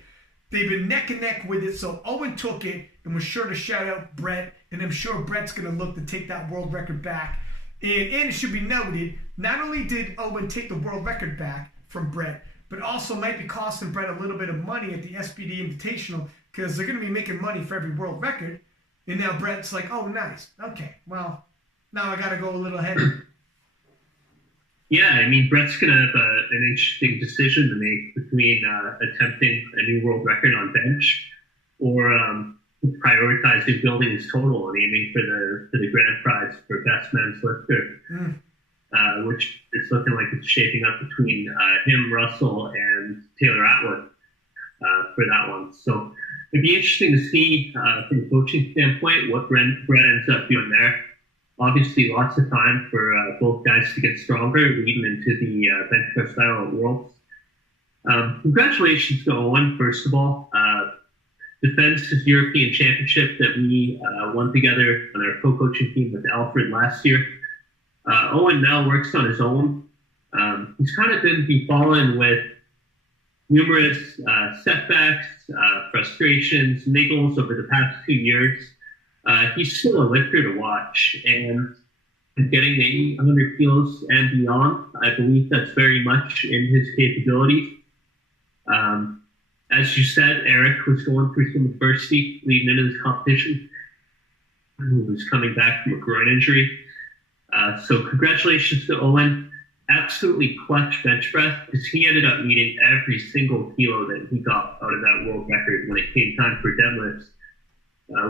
They've been neck and neck with it, so Owen took it and was sure to shout out Brett, and I'm sure Brett's going to look to take that world record back. And it should be noted, not only did Owen take the world record back from Brett, but also might be costing Brett a little bit of money at the SPD Invitational, because they're going to be making money for every world record. And now Brett's like, oh, nice. Okay, well, now I got to go a little heavier. Yeah, I mean, Brett's going to have an interesting decision to make between attempting a new world record on bench or prioritizing building his total and aiming for the grand prize for best men's lifter, which is looking like it's shaping up between him, Russell, and Taylor Atwood for that one. So it'd be interesting to see from a coaching standpoint what Brett ends up doing there. Obviously, lots of time for both guys to get stronger leading into the bench press style at Worlds. Congratulations to Owen, first of all. Defends his European Championship that we won together on our co-coaching team with Alfred last year. Owen now works on his own. He's kind of been befallen with numerous setbacks, frustrations, niggles over the past 2 years. He's still a lifter to watch, and getting to 800 kilos and beyond, I believe that's very much in his capabilities. As you said, Eric was going through some adversity leading into this competition. He was coming back from a groin injury. So congratulations to Owen. Absolutely clutch bench press, because he ended up meeting every single kilo that he got out of that world record when it came time for deadlifts.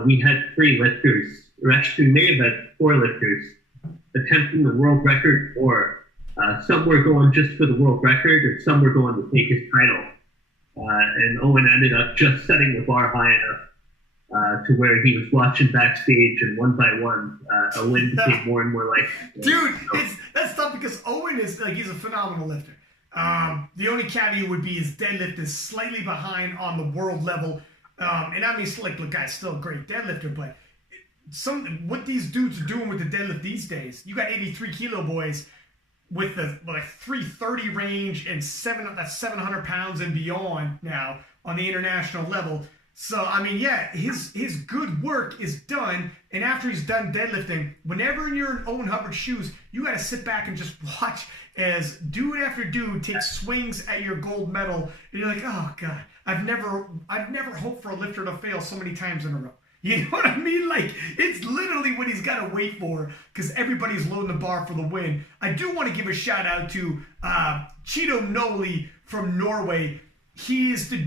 We had 3 lifters, or actually we may have had 4 lifters attempting the world record, or some were going just for the world record, and some were going to take his title. And Owen ended up just setting the bar high enough to where he was watching backstage, and one by one, a win became more and more likely. Dude, that's tough because Owen is he's a phenomenal lifter. The only caveat would be his deadlift is slightly behind on the world level. And I mean, look, guy's still a great deadlifter, but what these dudes are doing with the deadlift these days, you got 83 kilo boys with the 330 range and 700 pounds and beyond now on the international level. So, I mean, yeah, his good work is done. And after he's done deadlifting, whenever you're in Owen Hubbard's shoes, you got to sit back and just watch as dude after dude takes swings at your gold medal. And you're like, oh, God, I've never hoped for a lifter to fail so many times in a row. You know what I mean? Like, it's literally what he's got to wait for because everybody's loading the bar for the win. I do want to give a shout out to Cheeto Noli from Norway. He is the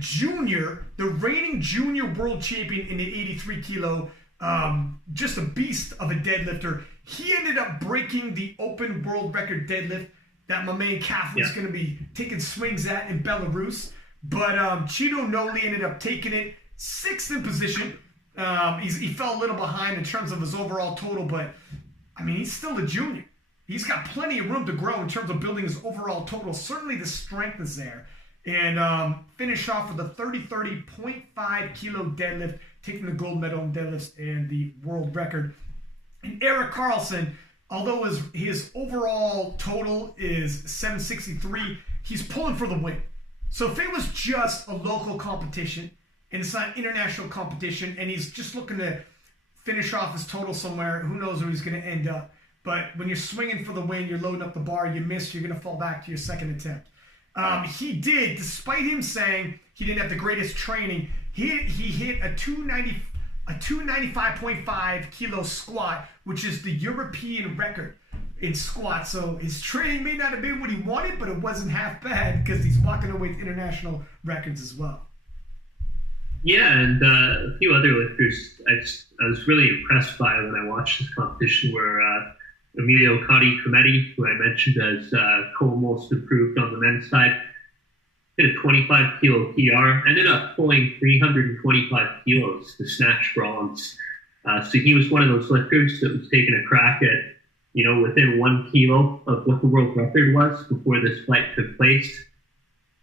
reigning junior world champion in the 83 kilo, just a beast of a deadlifter. He ended up breaking the open world record deadlift that my man Kaflin's going to be taking swings at in Belarus. But Cheeto Noli ended up taking it 6th in position. He fell a little behind in terms of his overall total, but I mean, he's still a junior. He's got plenty of room to grow in terms of building his overall total. Certainly the strength is there. And finish off with a 30.5 kilo deadlift, taking the gold medal in deadlifts and the world record. And Eric Carlson, although his overall total is 763, he's pulling for the win. So if it was just a local competition, and it's not international competition, and he's just looking to finish off his total somewhere, who knows where he's going to end up. But when you're swinging for the win, you're loading up the bar, you miss, you're going to fall back to your second attempt. He did, despite him saying he didn't have the greatest training, he hit a 295.5 kilo squat, which is the European record in squat. So his training may not have been what he wanted, but it wasn't half bad because he's walking away with international records as well. Yeah, and a few other lifters I was really impressed by when I watched this competition were Emilio Cometti, who I mentioned as co-most improved on the men's side, hit a 25 kilo PR, ended up pulling 325 kilos to snatch bronze. So he was one of those lifters that was taking a crack at, within 1 kilo of what the world record was before this fight took place.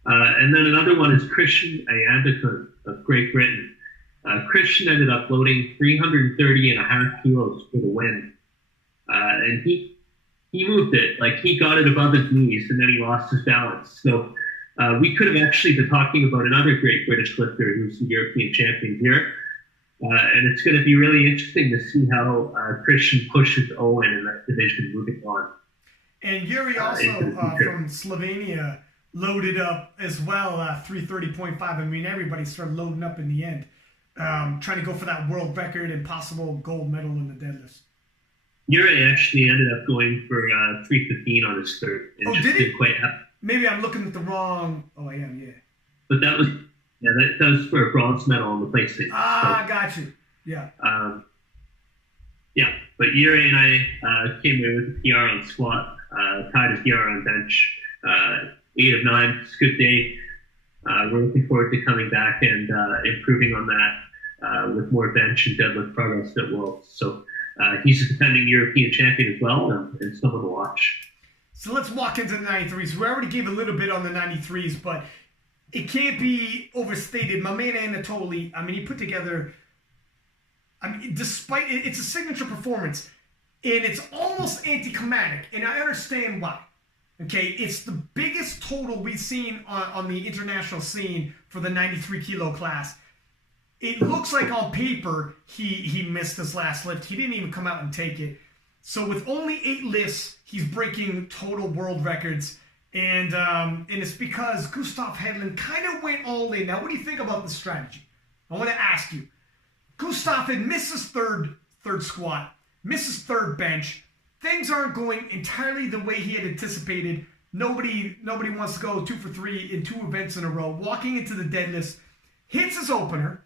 And then another one is Christian Ayandakun of Great Britain. Christian ended up loading 330.5 kilos for the win. And he moved it. Like, he got it above his knees, and then he lost his balance. So we could have actually been talking about another great British lifter who's the European champion here. And it's going to be really interesting to see how Christian pushes Owen in that division moving on. And Yuri also from Slovenia loaded up as well, 330.5. I mean, everybody started loading up in the end, trying to go for that world record and possible gold medal in the deadlifts. Yuri actually ended up going for 315 on his third. And did he? Didn't quite have. Maybe I'm looking at the wrong. Oh, I am, yeah. But that was that was for a bronze medal on the PlayStation. Ah, so, got you. Yeah. But Yuri and I came in with a PR on squat, tied a PR on bench. 8 of 9. It's a good day. we're looking forward to coming back and improving on that with more bench and deadlift progress at Worlds. So he's a defending European champion as well, and someone to watch. So let's walk into the 93s. We already gave a little bit on the 93s, but it can't be overstated. My man Anatoly, I mean, he put together, I mean, despite, it's a signature performance, and it's almost anticlimactic, and I understand why. Okay, it's the biggest total we've seen on the international scene for the 93 kilo class. It looks like on paper he missed his last lift. He didn't even come out and take it. So with only 8 lifts, he's breaking total world records. And it's because Gustav Hedlund kind of went all in. Now, what do you think about this strategy? I want to ask you. Gustav had missed his third squat, missed his third bench. Things aren't going entirely the way he had anticipated. Nobody wants to go 2 for 3 in 2 events in a row. Walking into the deadlifts, hits his opener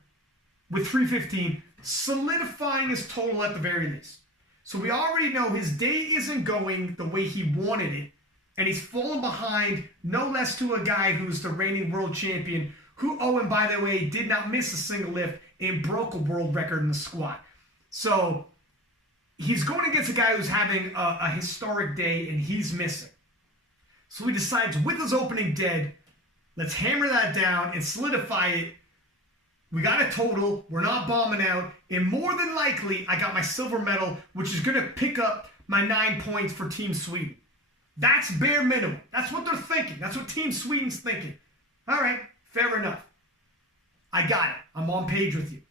with 315, solidifying his total at the very least. So we already know his day isn't going the way he wanted it, and he's fallen behind no less to a guy who's the reigning world champion, who, oh, and by the way, did not miss a single lift and broke a world record in the squat. So he's going against a guy who's having a historic day, and he's missing. So he decides, with his opening dead, let's hammer that down and solidify it. We got a total. We're not bombing out. And more than likely, I got my silver medal, which is going to pick up my 9 points for Team Sweden. That's bare minimum. That's what they're thinking. That's what Team Sweden's thinking. All right, fair enough. I got it. I'm on page with you.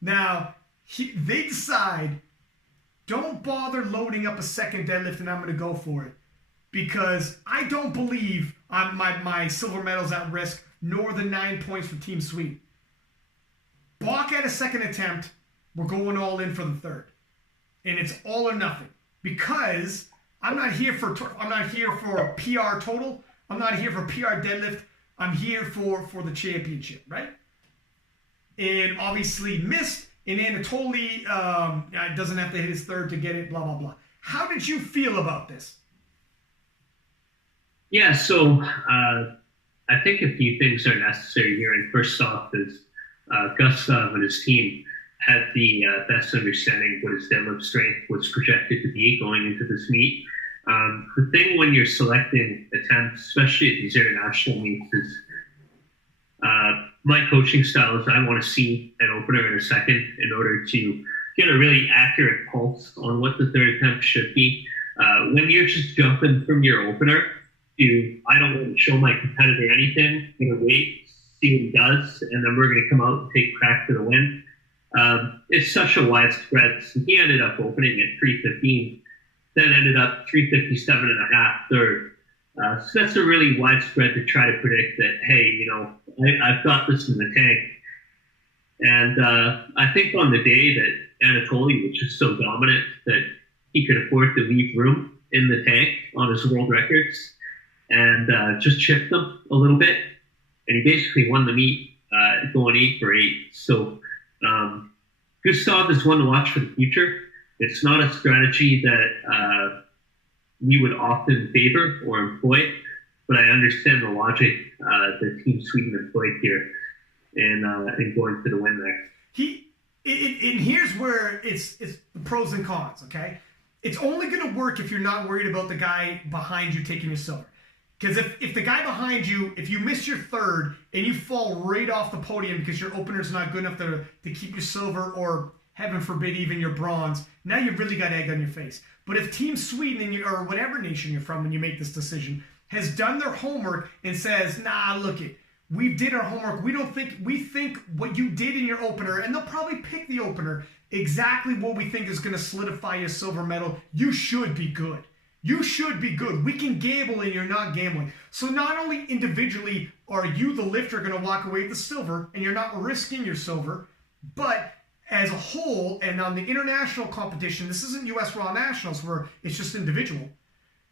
Now, they decide, don't bother loading up a second deadlift, and I'm going to go for it. Because I don't believe my silver medal's at risk, nor the 9 points for Team Sweden. Balk at a second attempt, we're going all in for the third. And it's all or nothing. Because I'm not here for a PR total. I'm not here for PR deadlift. I'm here for the championship, right? And obviously missed. And Anatoly doesn't have to hit his third to get it, blah, blah, blah. How did you feel about this? Yeah, so I think a few things are necessary here. And first off is Gustav and his team had the best understanding of what his deadlift strength was projected to be going into this meet. The thing when you're selecting attempts, especially at these international meets, is my coaching style is I want to see an opener in a second in order to get a really accurate pulse on what the third attempt should be. When you're just jumping from your opener to, I don't want to show my competitor anything, I'm going to wait, see what he does, and then we're going to come out and take crack to the win. It's such a widespread. So he ended up opening at 315, then ended up 357.5 third. So that's a really widespread to try to predict that, hey, I've got this in the tank. And I think on the day that Anatoly was just so dominant that he could afford to leave room in the tank on his world records and just chipped them a little bit. And he basically won the meet going 8 for 8. So Gustav is one to watch for the future. It's not a strategy that we would often favor or employ, but I understand the logic that Team Sweden employed here in going for the win there. And here's where it's the pros and cons, okay? It's only going to work if you're not worried about the guy behind you taking your silver. Because if the guy behind you, if you miss your third and you fall right off the podium because your opener's not good enough to keep your silver, or heaven forbid even your bronze, now you've really got egg on your face. But if Team Sweden or whatever nation you're from when you make this decision has done their homework and says, nah, look it, we did our homework. We think what you did in your opener, and they'll probably pick the opener exactly what we think is going to solidify your silver medal. You should be good. You should be good. We can gamble and you're not gambling. So not only individually are you, the lifter, going to walk away with the silver and you're not risking your silver, but as a whole and on the international competition, this isn't U.S. Raw Nationals where it's just individual.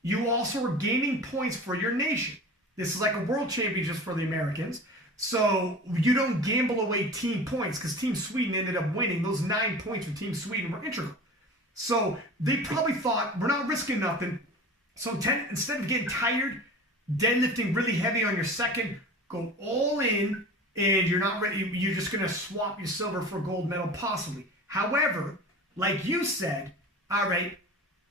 You also are gaining points for your nation. This is like a world championship for the Americans. So you don't gamble away team points because Team Sweden ended up winning. Those 9 points for Team Sweden were integral. So they probably thought, we're not risking nothing. So instead of getting tired, deadlifting really heavy on your second, go all in, and you're not ready. You're just going to swap your silver for a gold medal, possibly. However, like you said, all right,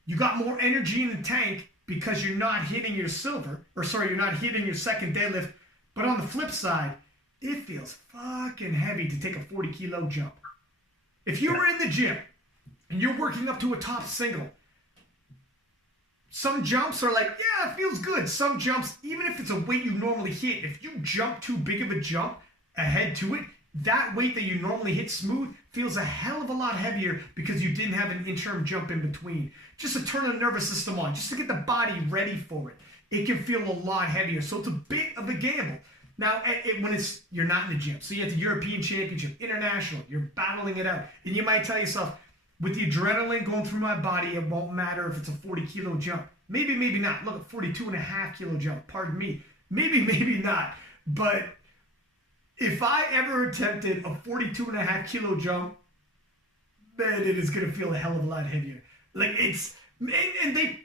you got more energy in the tank because you're not hitting your silver, or sorry, you're not hitting your second deadlift. But on the flip side, it feels fucking heavy to take a 40-kilo jump. If you were in the gym and you're working up to a top single, some jumps are like, yeah, it feels good. Some jumps, even if it's a weight you normally hit, if you jump too big of a jump ahead to it, that weight that you normally hit smooth feels a hell of a lot heavier because you didn't have an interim jump in between. Just to turn the nervous system on, just to get the body ready for it. It can feel a lot heavier. So it's a bit of a gamble. Now, when you're not in the gym, so you have the European Championship, International, you're battling it out. And you might tell yourself, with the adrenaline going through my body, it won't matter if it's a 40-kilo jump. Maybe, maybe not. Look, a 42.5-kilo jump, pardon me. Maybe, maybe not. But if I ever attempted a 42.5-kilo jump, man, it is going to feel a hell of a lot heavier. Like, and they,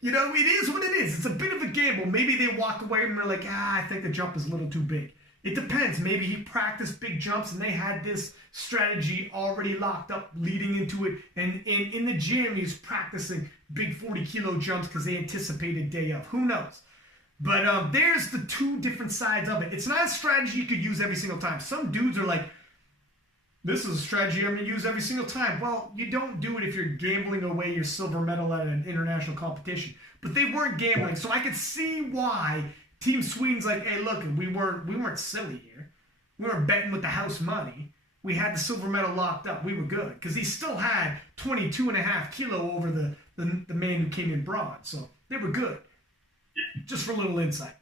you know, it is what it is. It's a bit of a gamble. Maybe they walk away and they're like, I think the jump is a little too big. It depends. Maybe he practiced big jumps and they had this strategy already locked up leading into it. And in the gym, he's practicing big 40-kilo jumps because they anticipated day of. Who knows? But there's the two different sides of it. It's not a strategy you could use every single time. Some dudes are like, this is a strategy I'm going to use every single time. Well, you don't do it if you're gambling away your silver medal at an international competition. But they weren't gambling, so I could see why Team Sweden's like, hey, look, we weren't silly here. We weren't betting with the house money. We had the silver medal locked up. We were good. Because he still had 22.5 kilo over the man who came in bronze. So they were good. Just for a little insight.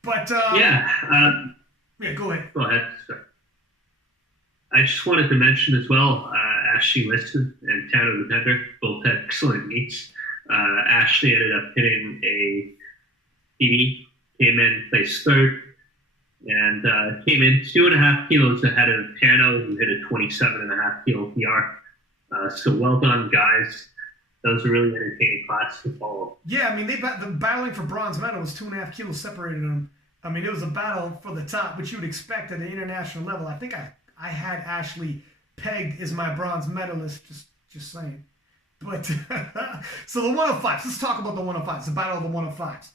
But, yeah, go ahead. Go ahead, sir. I just wanted to mention as well, Ashley Liston and Tanner Lemender both had excellent meets. Ashley ended up hitting a PB, came in, placed third, and came in 2.5 kilos ahead of Tano, who hit a 27.5 kilo PR. So well done, guys. That was a really entertaining class to follow. Yeah, I mean, the battling for bronze medal was 2.5 kilos separated them. I mean, it was a battle for the top, which you would expect at an international level. I think I had Ashley pegged as my bronze medalist, just saying. But, so the 105s, let's talk about the 105s, the battle of the 105s.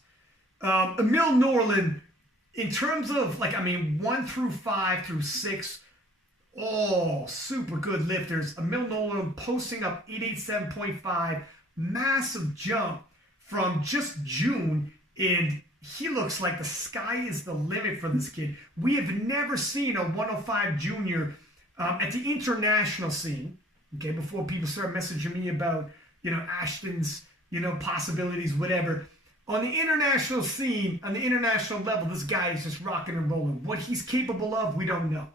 Emil Norlin, in terms of, 1 through 5 through 6, all super good lifters. Emil Norlin posting up 887.5, massive jump from just June, and he looks like the sky is the limit for this kid. We have never seen a 105 junior at the international scene, okay, before people start messaging me about, Ashton's, possibilities, whatever. On the international scene, on the international level, this guy is just rocking and rolling. What he's capable of, we don't know.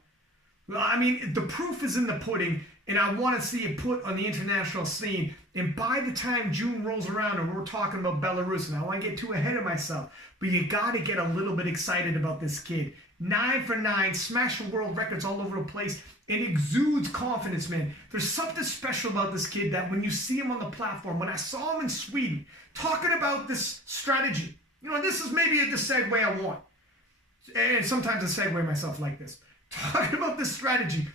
Well, I mean, the proof is in the pudding, and I want to see it put on the international scene. And by the time June rolls around and we're talking about Belarus, and I don't want to get too ahead of myself, but you got to get a little bit excited about this kid. 9 for 9, smashing world records all over the place, and exudes confidence, man. There's something special about this kid that when you see him on the platform, when I saw him in Sweden, talking about this strategy, this is maybe the segue I want. And sometimes I segue myself like this. Talking about this strategy,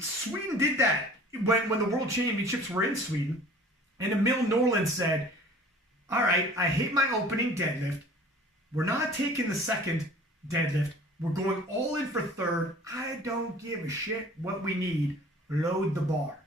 Sweden did that when the World Championships were in Sweden, and Emil Norlin said, all right, I hit my opening deadlift. We're not taking the second deadlift. We're going all in for third. I don't give a shit what we need. Load the bar.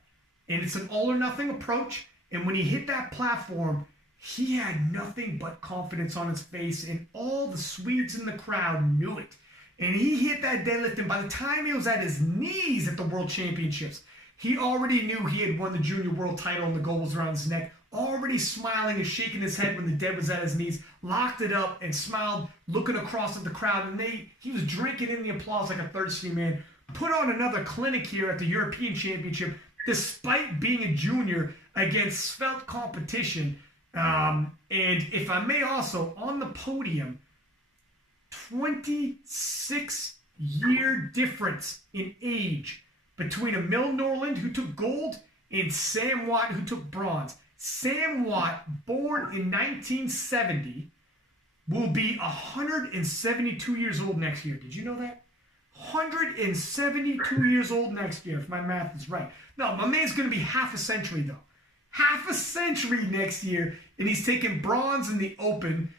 And it's an all or nothing approach, and when he hit that platform, he had nothing but confidence on his face, and all the Swedes in the crowd knew it. And he hit that deadlift, and by the time he was at his knees at the World Championships, he already knew he had won the junior world title and the gold was around his neck, already smiling and shaking his head when the dead was at his knees, locked it up and smiled, looking across at the crowd, and he was drinking in the applause like a thirsty man. Put on another clinic here at the European Championship, despite being a junior against svelte competition. And if I may also, on the podium, 26-year difference in age between Emil Norlin, who took gold, and Sam Watt, who took bronze. Sam Watt, born in 1970, will be 172 years old next year. Did you know that? 172 years old next year, if my math is right. No, my man's going to be half a century, though. Half a century next year, and he's taking bronze in the open,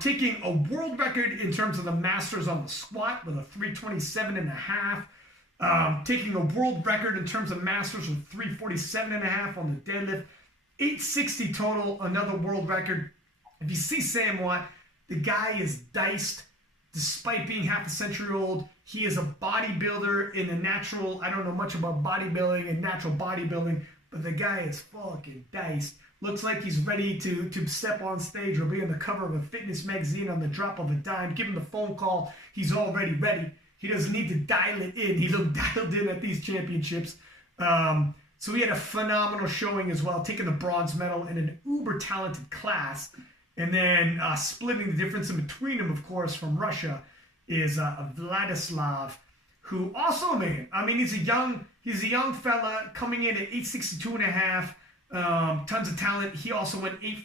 taking a world record in terms of the masters on the squat with a 327.5, taking a world record in terms of masters with 347.5 on the deadlift, 860 total, another world record. If you see Sam Watt, the guy is diced. Despite being half a century old, he is a bodybuilder in the natural. I don't know much about bodybuilding and natural bodybuilding, but the guy is fucking diced. Looks like he's ready to step on stage or be on the cover of a fitness magazine on the drop of a dime. Give him the phone call. He's already ready. He doesn't need to dial it in. He's dialed in at these championships. So he had a phenomenal showing as well, taking the bronze medal in an uber talented class. And then splitting the difference in between them, of course, from Russia is Vladislav, who also, man, I mean, he's a young fella coming in at 862.5, tons of talent. He also went 9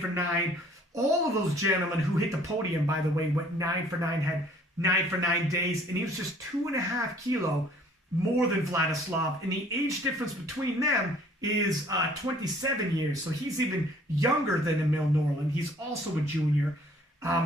for 9. All of those gentlemen who hit the podium, by the way, went 9 for 9, had 9 for 9 days, and he was just 2.5 kilo more than Vladislav. And the age difference between them is 27 years, so he's even younger than Emil Norlund. He's also a junior.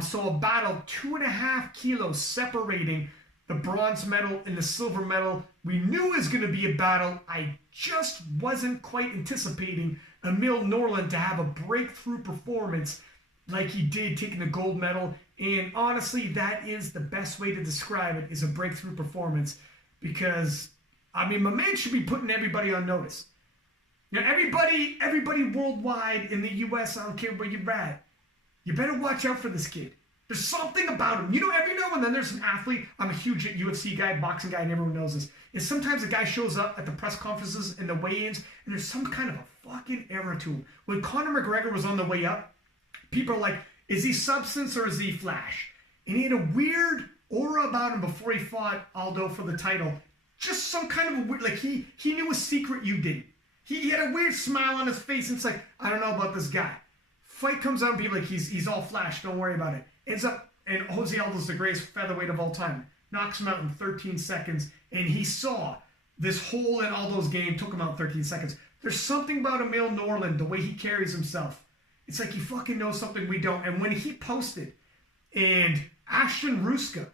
So about 2.5 kilos separating the bronze medal and the silver medal. We knew it was going to be a battle. I just wasn't quite anticipating Emil Norlund to have a breakthrough performance like he did, taking the gold medal. And honestly, that is the best way to describe it, is a breakthrough performance. Because, I mean, my man should be putting everybody on notice. Now, everybody worldwide in the U.S., I don't care where you're at, you better watch out for this kid. There's something about him. You know, every now and then there's an athlete. I'm a huge UFC guy, boxing guy, and everyone knows this. Is sometimes a guy shows up at the press conferences and the weigh-ins, and there's some kind of a fucking error to him. When Conor McGregor was on the way up, people are like, is he substance or is he flash? And he had a weird aura about him before he fought Aldo for the title. Just some kind of a weird, like he knew a secret you didn't. He had a weird smile on his face, and it's like, I don't know about this guy. Fight comes out and people like, he's all flash, don't worry about it. Ends up, and Jose Aldo's the greatest featherweight of all time. Knocks him out in 13 seconds, and he saw this hole in Aldo's game, took him out in 13 seconds. There's something about Emil Norlund, the way he carries himself. It's like he fucking knows something we don't. And when he posted, and Ashton Ruska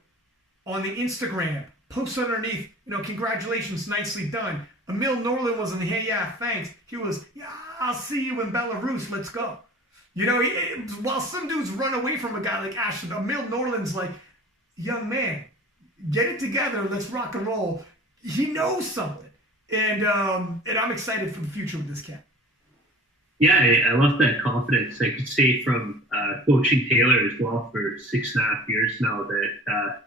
on the Instagram posts underneath, congratulations, nicely done. Emil Norlund wasn't, hey, yeah, thanks. He was, yeah, I'll see you in Belarus, let's go. While some dudes run away from a guy like Ashton, Emil Norlund's like, young man, get it together, let's rock and roll. He knows something. And I'm excited for the future with this cat. Yeah, I love that confidence. I could say from coaching Taylor as well for 6.5 years now that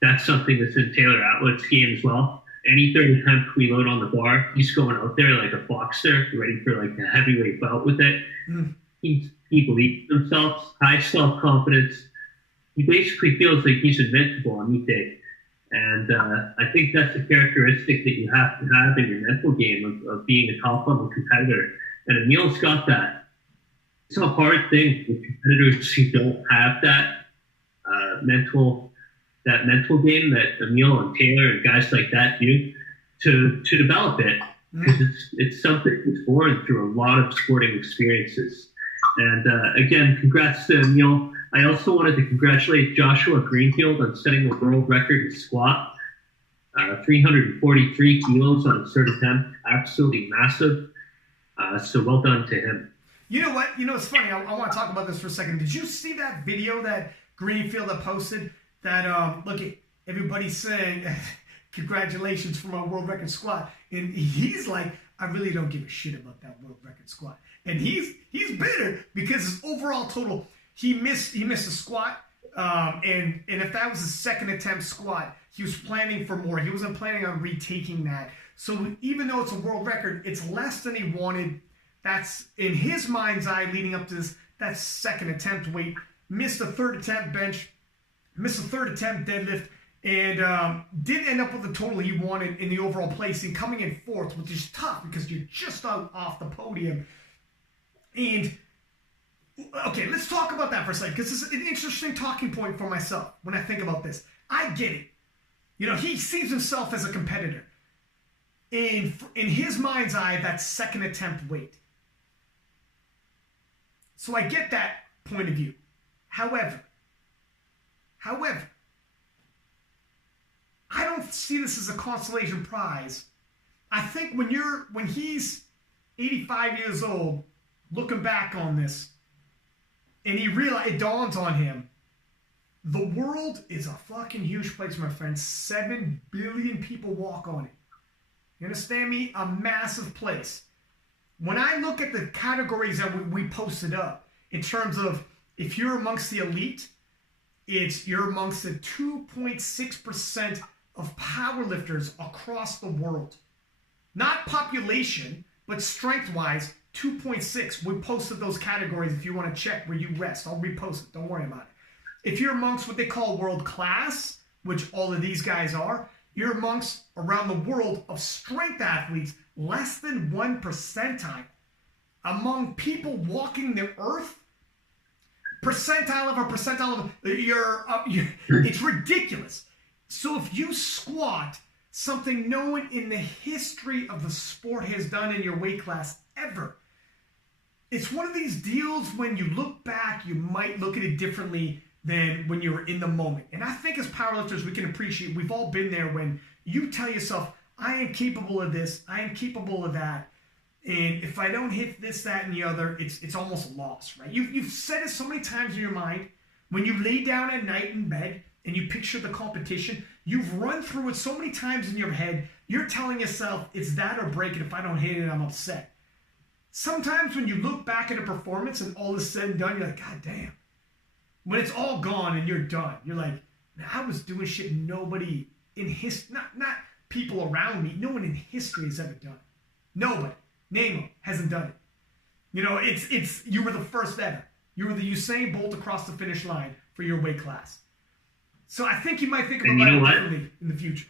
that's something that's in Taylor Atwood's game as well. Any third attempt we load on the bar, he's going out there like a boxer, ready for like a heavyweight bout with it. He believes in himself, high self-confidence. He basically feels like he's invincible on each day. And I think that's a characteristic that you have to have in your mental game of being a top-level competitor. And Emil's got that. It's a hard thing with competitors who don't have that mental game that Emil and Taylor and guys like that do to develop it, because it's something that's born through a lot of sporting experiences. And again, congrats to Emil. I also wanted to congratulate Joshua Greenfield on setting the world record in squat, 343 kilos on his third attempt, absolutely massive. So well done to him. You know what? It's funny. I want to talk about this for a second. Did you see that video that Greenfield had posted? That look at everybody saying congratulations for my world record squat, and he's like, I really don't give a shit about that world record squat, and he's bitter because his overall total, he missed a squat, and if that was his second attempt squat, he was planning for more. He wasn't planning on retaking that. So even though it's a world record, it's less than he wanted. That's in his mind's eye leading up to this. That's second attempt weight. Missed a third attempt bench. Missed a third attempt deadlift, and didn't end up with the total he wanted in the overall placing, coming in fourth, which is tough because you're just off the podium. And Okay, let's talk about that for a second, because this is an interesting talking point for myself when I think about this. I get it. He sees himself as a competitor. In his mind's eye, that's second attempt weight. So I get that point of view. However, I don't see this as a consolation prize. I think when he's 85 years old, looking back on this, and it dawns on him, the world is a fucking huge place, my friend. 7 billion people walk on it. You understand me? A massive place. When I look at the categories that we posted up, in terms of if you're amongst the elite, you're amongst the 2.6% of powerlifters across the world. Not population, but strength-wise, 2.6. We posted those categories if you want to check where you rest. I'll repost it. Don't worry about it. If you're amongst what they call world class, which all of these guys are, you're amongst around the world of strength athletes, less than 1 percentile. Among people walking the earth, percentile of a percentile of, it's ridiculous. So if you squat something no one in the history of the sport has done in your weight class ever, it's one of these deals when you look back, you might look at it differently than when you were in the moment. And I think as powerlifters, we can appreciate, we've all been there when you tell yourself, I am capable of this, I am capable of that. And if I don't hit this, that, and the other, it's almost a loss, right? You've said it so many times in your mind. When you lay down at night in bed and you picture the competition, you've run through it so many times in your head, you're telling yourself, it's that or break it. If I don't hit it, I'm upset. Sometimes when you look back at a performance and all is said and done, you're like, God damn. When it's all gone and you're done, you're like, man, I was doing shit nobody in history, not people around me, no one in history has ever done. Nobody. Name them, hasn't done it. It's you were the first ever. You were the Usain Bolt across the finish line for your weight class. So I think you might think about it differently in the future.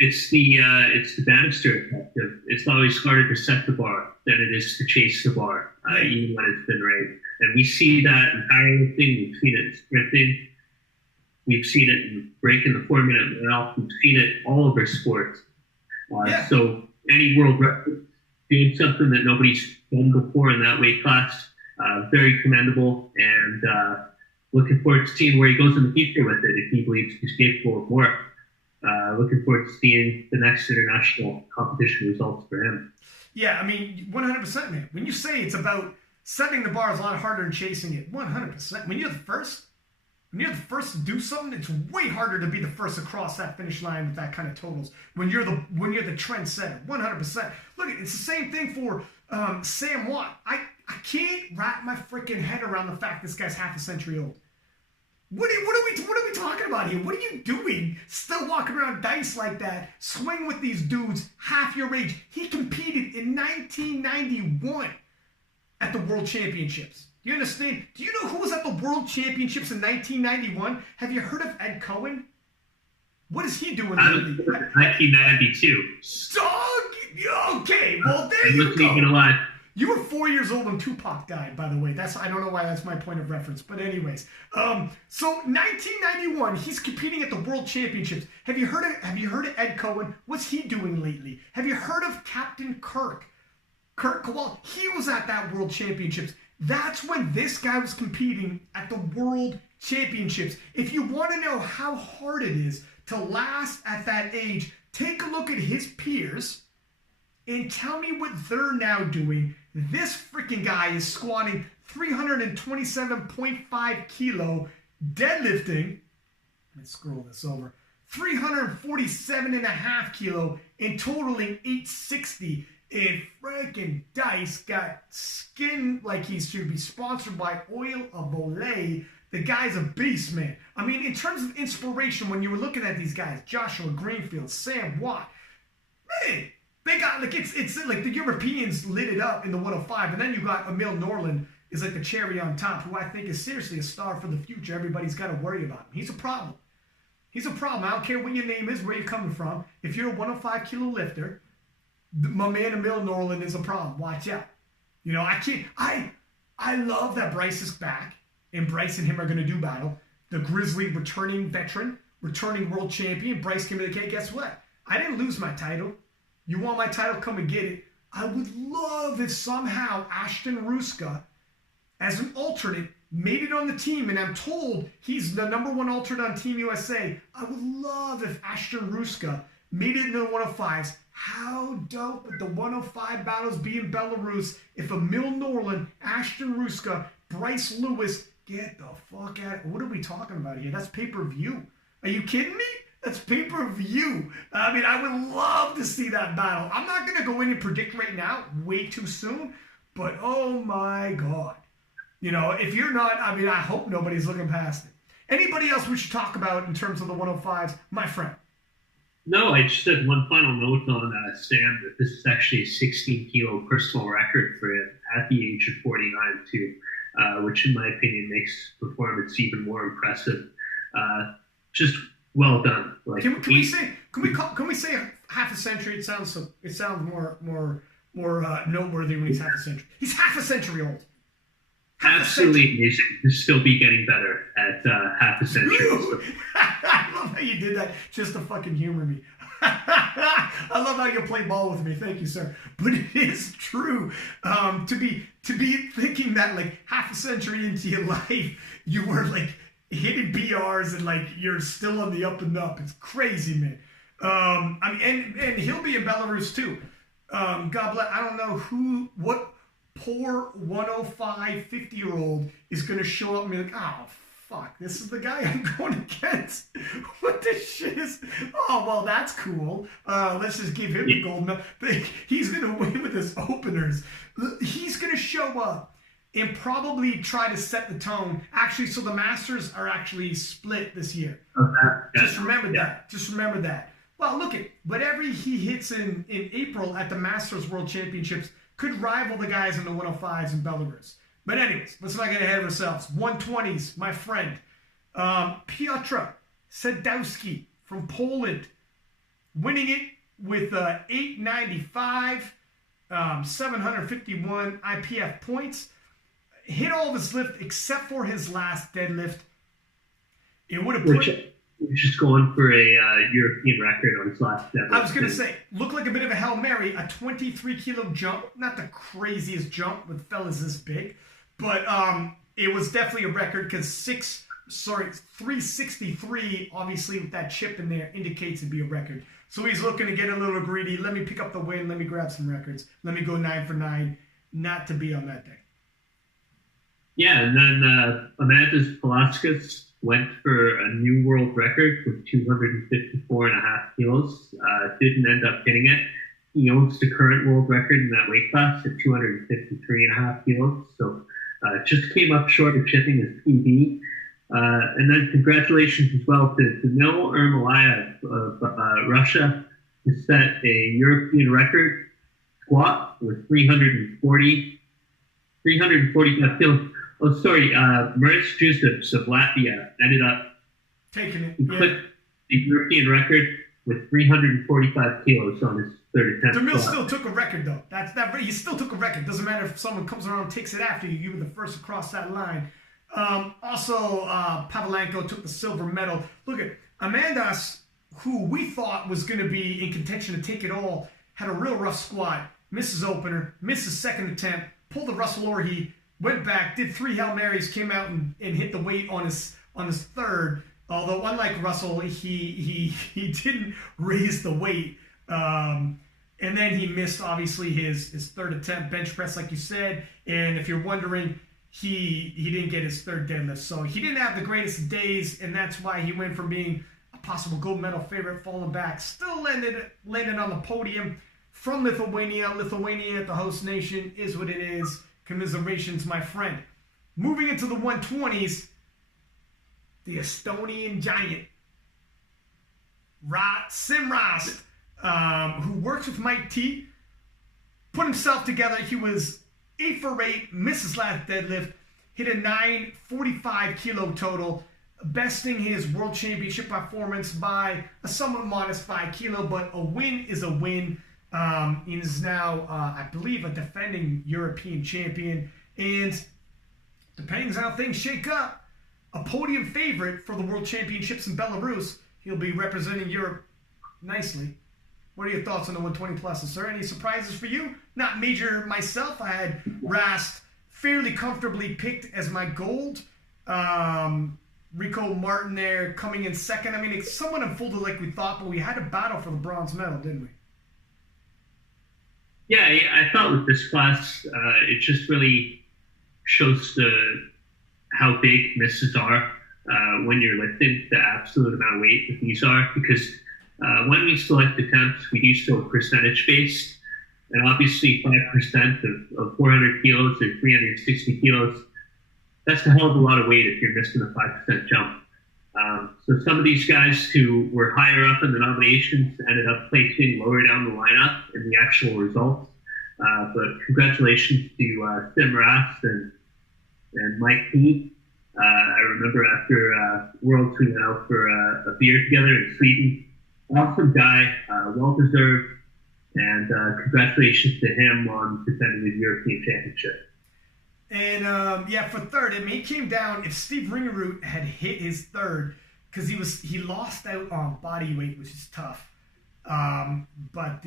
It's the Bannister effect. It's always harder to set the bar than it is to chase the bar, even when it's been raised. And we see that in powerlifting. We've seen it in sprinting. We've seen it in breaking the 4-minute mile. We've seen it all over sports. So any world record, doing something that nobody's done before in that weight class, very commendable, and looking forward to seeing where he goes in the future with it if he believes he's capable of more. Looking forward to seeing the next international competition results for him. Yeah, I mean, 100%, man. When you say it's about setting the bar is a lot harder than chasing it, 100%. When you're the first to do something, it's way harder to be the first across that finish line with that kind of totals. When you're the trendsetter, 100%. Look, it's the same thing for Sam Watt. I can't wrap my freaking head around the fact this guy's half a century old. What are we talking about here? What are you doing? Still walking around dice like that, swinging with these dudes half your age. He competed in 1991 at the World Championships. You understand? Do you know who was at the World Championships in 1991? Have you heard of Ed Cohen? What is he doing lately? 1992. Okay, well there you go. Even alive. You were 4 years old when Tupac died, by the way. I don't know why that's my point of reference, but anyways. So 1991, he's competing at the World Championships. Have you heard of Ed Cohen? What's he doing lately? Have you heard of Captain Kirk? Kurt Kowal? He was at that World Championships. That's when this guy was competing at the World Championships. If you want to know how hard it is to last at that age, take a look at his peers and tell me what they're now doing. This freaking guy is squatting 327.5 kilo, deadlifting, let's scroll this over, 347.5 kilo, and totaling 860. And freaking Dice got skin like he should be sponsored by Oil of Olay. The guy's a beast, man. I mean, in terms of inspiration, when you were looking at these guys, Joshua Greenfield, Sam Watt, man, they got, like, it's like the Europeans lit it up in the 105, and then you got Emil Norland is like the cherry on top, who I think is seriously a star for the future. Everybody's got to worry about him. He's a problem. He's a problem. I don't care what your name is, where you're coming from. If you're a 105 kilo lifter, my man Emil Norland is a problem. Watch out. You know, I love that Bryce is back, and Bryce and him are going to do battle. The Grizzly returning veteran, returning world champion. Bryce came to the, okay, guess what? I didn't lose my title. You want my title? Come and get it. I would love if somehow Ashton Ruska, as an alternate, made it on the team, and I'm told he's the #1 alternate on Team USA. I would love if Ashton Ruska made it in the 105s. How dope would the 105 battles be in Belarus if Emil Norlin, Ashton Ruska, Bryce Lewis, get the fuck out. What are we talking about here? That's pay-per-view. Are you kidding me? That's pay-per-view. I mean, I would love to see that battle. I'm not going to go in and predict right now, way too soon, but oh my God. You know, if you're not, I mean, I hope nobody's looking past it. Anybody else we should talk about in terms of the 105s? My friend. No, I just had one final note on Sam, that this is actually a 16-kilo personal record for him at the age of 49 too, which in my opinion makes performance even more impressive. Just well done. Like, can we say half a century? It sounds more noteworthy when he's half a century. He's half a century old. Absolutely amazing to still be getting better at half a century. I love how you did that just to fucking humor me. I love how you play ball with me. Thank you, sir. But it is true. To be thinking that like half a century into your life, you were like hitting BRs and like you're still on the up and up. It's crazy, man. I mean, and he'll be in Belarus too. God bless. I don't know what poor 105 50-year-old is going to show up and be like, oh, fuck, this is the guy I'm going against. What this shit is? Oh, well, that's cool. Let's just give him the gold medal. He's going to win with his openers. He's going to show up and probably try to set the tone. Actually, so the Masters are actually split this year. Just remember that. Just remember that. Well, look at whatever he hits in April at the Masters World Championships could rival the guys in the 105s in Belarus. But anyways, let's not get ahead of ourselves. 120s, my friend. Piotr Sadowski from Poland, winning it with 895, 751 IPF points. Hit all of his lift except for his last deadlift. It would have put... Just going for a European record on his last deadlift. I was going to say, looked like a bit of a Hail Mary, a 23-kilo jump. Not the craziest jump with fellas this big, but it was definitely a record because 363, obviously with that chip in there, indicates it'd be a record. So he's looking to get a little greedy. Let me pick up the win. Let me grab some records. Let me go 9 for 9, not to be on that day. Yeah, and then Amandas Palauskas went for a new world record with 254.5 kilos. Didn't end up hitting it. He owns the current world record in that weight class at 253.5 kilos. So just came up short of chipping his PB. And then congratulations as well to Danil Ermolayev of Russia, who set a European record squat with 345 kilos. Oh, sorry, Maris Justips of Latvia ended up taking it. He clipped the European record with 345 kilos on his third attempt. Demille still took a record, though. He still took a record. Doesn't matter if someone comes around and takes it after you. You were the first to cross that line. Also, Pavlenko took the silver medal. Look at Amandas, who we thought was going to be in contention to take it all, had a real rough squat. Misses opener, misses second attempt, pulled the Russell Orhe, went back, did 3 Hail Marys, came out and hit the weight on his third. Although unlike Russell, he didn't raise the weight. And then he missed obviously his third attempt, bench press, like you said. And if you're wondering, he didn't get his third deadlift. So he didn't have the greatest days, and that's why he went from being a possible gold medal favorite, falling back, still landed on the podium from Lithuania. Lithuania, the host nation, is what it is. Commiserations, my friend. Moving into the 120s, the Estonian giant, Simrast, who works with Mike T, put himself together. He was 8 for 8, missed his last deadlift, hit a 945 kilo total, besting his world championship performance by a somewhat modest 5 kilo, but a win is a win. He is now, I believe, a defending European champion. And depending on how things shake up, a podium favorite for the World Championships in Belarus. He'll be representing Europe nicely. What are your thoughts on the 120 plus? Is there any surprises for you? Not major myself. I had Rast fairly comfortably picked as my gold. Rico Martin there coming in second. I mean, it somewhat unfolded like we thought, but we had a battle for the bronze medal, didn't we? Yeah, I thought with this class, it just really shows how big misses are when you're lifting, the absolute amount of weight that these are. Because when we select attempts, we do so percentage based, and obviously 5% of 400 kilos or 360 kilos, that's a hell of a lot of weight if you're missing a 5% jump. So some of these guys who were higher up in the nominations ended up placing lower down the lineup in the actual results. But congratulations to Tim Rast and Mike P. I remember after Worlds we went out for a beer together in Sweden. Awesome guy, well-deserved, and congratulations to him on defending the European Championship. And yeah, for third, I mean, it came down if Steve Ringerud had hit his third, because he lost out on body weight, which is tough. But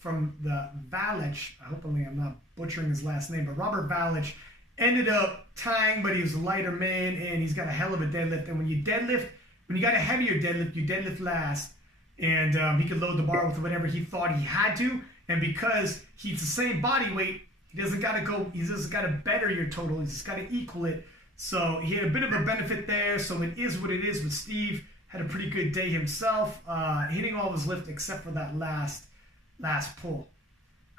from the Valich, hopefully I'm not butchering his last name, but Robert Valich ended up tying, but he was a lighter man, and he's got a hell of a deadlift. And when you got a heavier deadlift, you deadlift last, and he could load the bar with whatever he thought he had to. And because he's the same body weight, he doesn't got to better your total. He's just got to equal it. So he had a bit of a benefit there. So it is what it is. But Steve had a pretty good day himself, hitting all of his lift except for that last pull.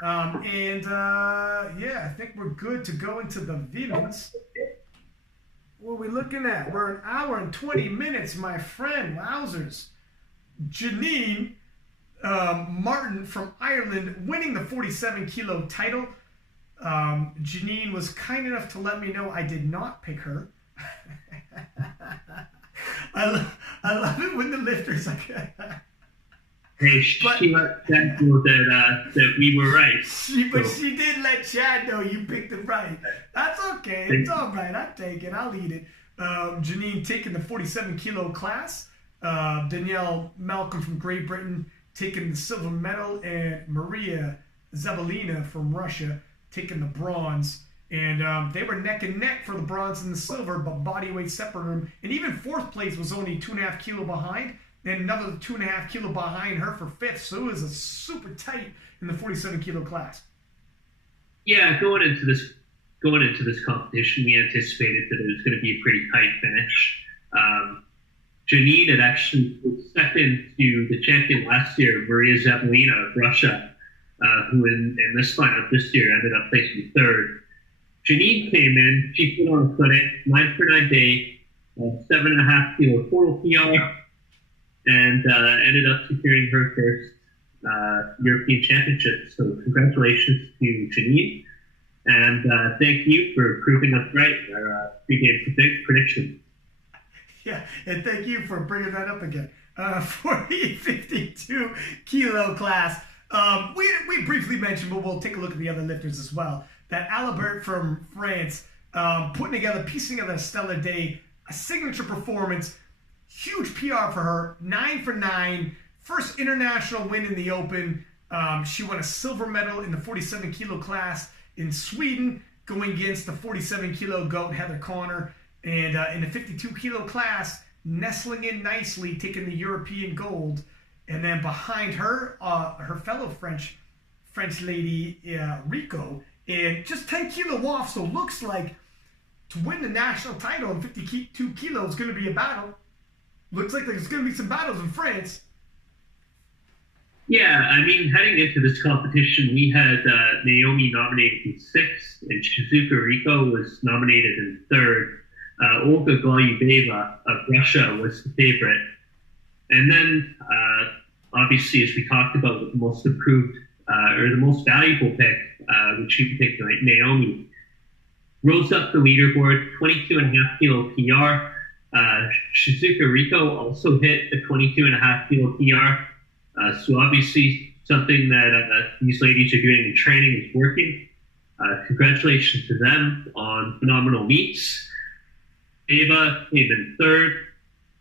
Yeah, I think we're good to go into the women's. What are we looking at? We're an hour and 20 minutes, my friend. Wowzers. Janine Martin from Ireland winning the 47 kilo title. Janine was kind enough to let me know I did not pick her. I love it when the lifters like hey, she let Chad know that we were right. She did let Chad know you picked it right. That's okay. It's all right. I take it. I'll eat it. Janine taking the 47 kilo class. Danielle Malcolm from Great Britain taking the silver medal, and Maria Zabalina from Russia taking the bronze. And they were neck and neck for the bronze and the silver, but body weight separated them. And even fourth place was only 2.5 kilo behind, and another 2.5 kilo behind her for fifth. So it was a super tight in the 47 kilo class. Yeah, going into this competition, we anticipated that it was going to be a pretty tight finish. Janine had actually was second to the champion last year, Maria Zabalina of Russia, who in this lineup this year ended up placing third. Janine came in, she put on a clinic, 9 for 9 day, 7.5 kilo total PR, and ended up securing her first European Championship. So congratulations to Janine, and thank you for proving us right in our pre-game prediction. Yeah, and thank you for bringing that up again. 52 kilo class. We briefly mentioned, but we'll take a look at the other lifters as well, that Alibert from France, piecing together a stellar day, a signature performance, huge PR for her, 9 for 9, first international win in the Open. She won a silver medal in the 47 kilo class in Sweden, going against the 47 kilo GOAT Heather Connor. And in the 52 kilo class, nestling in nicely, taking the European gold. And then behind her, her fellow French lady, Rico, and just 10 kilo off. So looks like to win the national title in 52 kilos is going to be a battle. Looks like there's going to be some battles in France. Yeah, I mean, heading into this competition, we had Naomi nominated in 6th, and Shizuka Rico was nominated in 3rd. Olga Golyubeva of Russia was the favorite. And then, obviously, as we talked about, with the most improved or the most valuable pick, which you picked, like Naomi, rose up the leaderboard, 22.5 kilo PR. Shizuka Rico also hit the 22.5 kilo PR. So obviously, something that these ladies are doing in training is working. Congratulations to them on phenomenal meets. Eva came in third.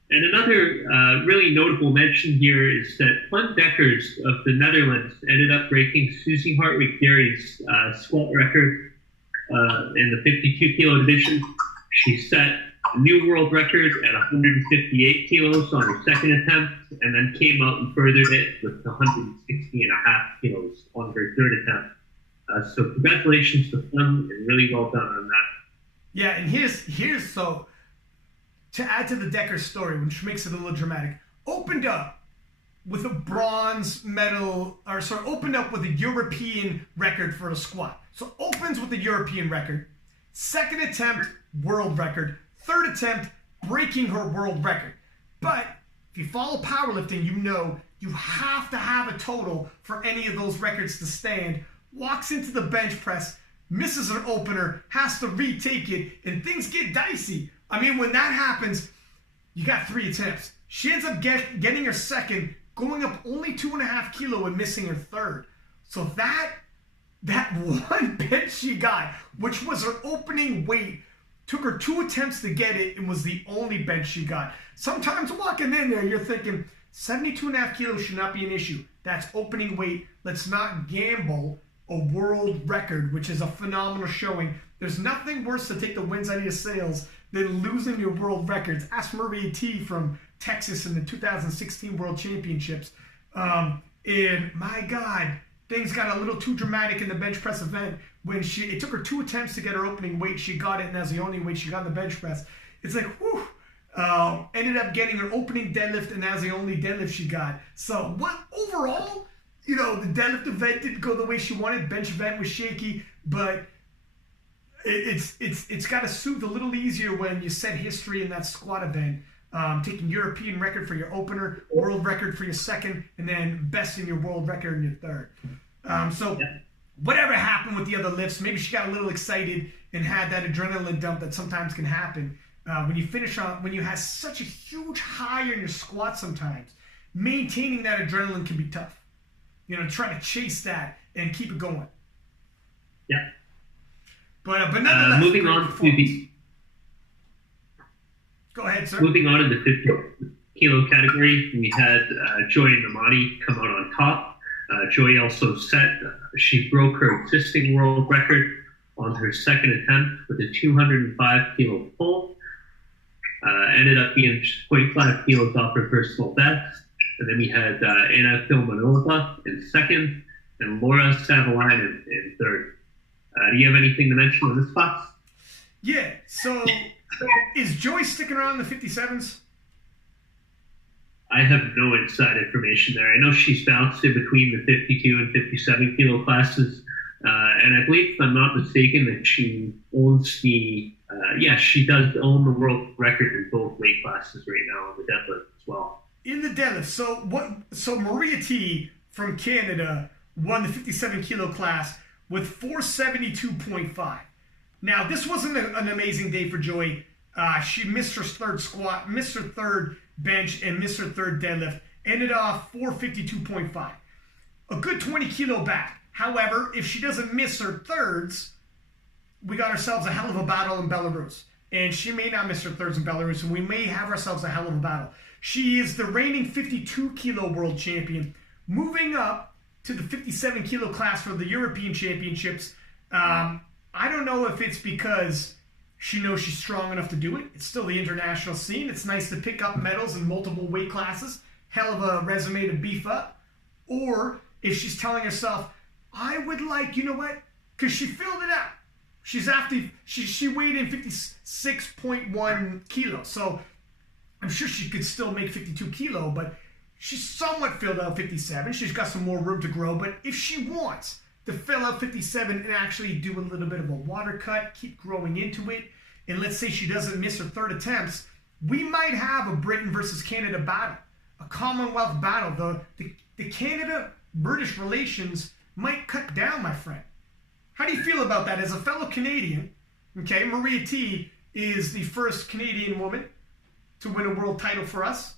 And another really notable mention here is that Plum Deckers of the Netherlands ended up breaking Susie Hartwig-Gary's squat record in the 52 kilo division. She set a new world record at 158 kilos on her second attempt, and then came out and furthered it with 160.5 kilos on her third attempt. So congratulations to them, and really well done on that. Yeah, and here's so to add to the Decker story, which makes it a little dramatic. Opened up with a bronze medal, or sorry, opened up with a European record for a squat. So opens with a European record, second attempt, world record, third attempt, breaking her world record. But if you follow powerlifting, you know you have to have a total for any of those records to stand. Walks into the bench press, misses an opener, has to retake it, and things get dicey. I mean, when that happens, you got 3 attempts. She ends up getting her second, going up only 2.5 kilo and missing her third. So that one bench she got, which was her opening weight, took her 2 attempts to get it and was the only bench she got. Sometimes walking in there, you're thinking 72.5 kilos should not be an issue. That's opening weight. Let's not gamble a world record, which is a phenomenal showing. There's nothing worse to take the winds out of your sails than losing your world records. Ask Maria T from Texas in the 2016 World Championships. And my God, things got a little too dramatic in the bench press event when it took her 2 attempts to get her opening weight. She got it, and that's the only weight she got in the bench press. It's like, whew. Ended up getting her opening deadlift, and that's the only deadlift she got. So what overall, you know, the deadlift event didn't go the way she wanted. Bench event was shaky, but it's got to soothe a little easier when you set history in that squat event. Taking European record for your opener, world record for your second, and then besting your world record in your third. So whatever happened with the other lifts, maybe she got a little excited and had that adrenaline dump that sometimes can happen. When you finish on, when you have such a huge high in your squat sometimes, maintaining that adrenaline can be tough. You know, try to chase that and keep it going. Yeah. But nonetheless, moving on to the... Go ahead, sir. Moving on to the 50 kilo category, we had Joy Namani come out on top. Joy also she broke her existing world record on her second attempt with a 205 kilo pull. Ended up being 0.5 kilos off her personal best. And then we had Anna Filmanova in second and Laura Savalainen in third. Do you have anything to mention on this spot? Yeah, so is Joy sticking around in the 57s? I have no inside information there. I know she's bounced in between the 52 and 57 kilo classes. And I believe, if I'm not mistaken, that she owns she does own the world record in both weight classes right now on the deadlift as well. In the deadlift, so Maria T from Canada won the 57 kilo class with 472.5. Now, this wasn't an amazing day for Joy. She missed her third squat, missed her third bench, and missed her third deadlift. Ended off 452.5. A good 20 kilo back. However, if she doesn't miss her thirds, we got ourselves a hell of a battle in Belarus. And she may not miss her thirds in Belarus, and we may have ourselves a hell of a battle. She is the reigning 52 kilo world champion, moving up to the 57 kilo class for the European Championships. I don't know if it's because she knows she's strong enough to do it. It's still the international scene. It's nice to pick up medals in multiple weight classes. Hell of a resume to beef up. Or if she's telling herself, I would like, you know what? Because she filled it out. She weighed in 56.1 kilos. So I'm sure she could still make 52 kilo, but she's somewhat filled out 57. She's got some more room to grow. But if she wants to fill out 57 and actually do a little bit of a water cut, keep growing into it, and let's say she doesn't miss her third attempts, we might have a Britain versus Canada battle, a Commonwealth battle. The Canada-British relations might cut down, my friend. How do you feel about that? As a fellow Canadian, okay, Maria T is the first Canadian woman to win a world title for us,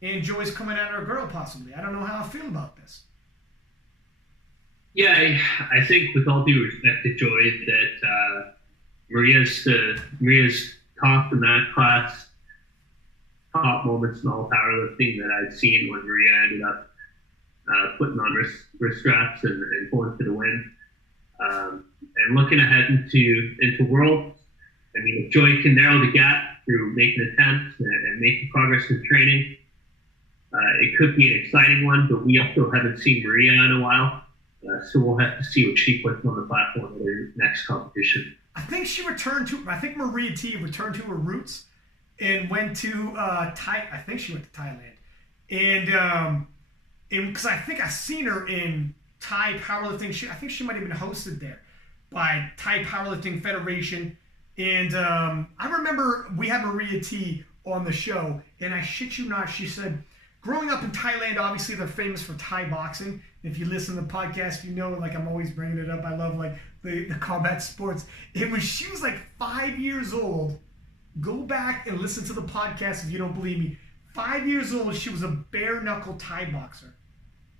and Joy's coming at her girl, possibly. I don't know how I feel about this. Yeah, I think with all due respect to Joy, that Maria's top in that class, top moments in all powerlifting that I've seen when Maria ended up putting on wrist straps and going for the win. And looking ahead into Worlds, I mean, if Joy can narrow the gap through making attempts and making progress in training, it could be an exciting one. But we also haven't seen Maria in a while, so we'll have to see what she puts on the platform at her next competition. I think Maria T returned to her roots and went to I think she went to Thailand, and because I think I seen her in Thai powerlifting. I think she might have been hosted there by Thai Powerlifting Federation. And I remember we had Maria T on the show, and I shit you not, she said, growing up in Thailand, obviously they're famous for Thai boxing. If you listen to the podcast, you know, like I'm always bringing it up. I love like the combat sports. And when she was like 5 years old, go back and listen to the podcast if you don't believe me. 5 years old, she was a bare knuckle Thai boxer.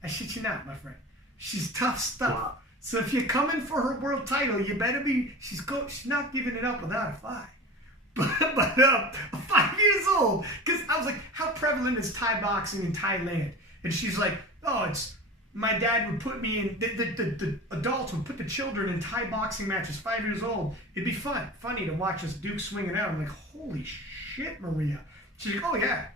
I shit you not, my friend. She's tough stuff. Wow. So if you're coming for her world title, you better be. She's not giving it up without a fight. But 5 years old, because I was like, how prevalent is Thai boxing in Thailand? And she's like, oh, it's my dad would put me in. The adults would put the children in Thai boxing matches. 5 years old, it'd be funny to watch this Duke swinging out. I'm like, holy shit, Maria. She's like, oh yeah.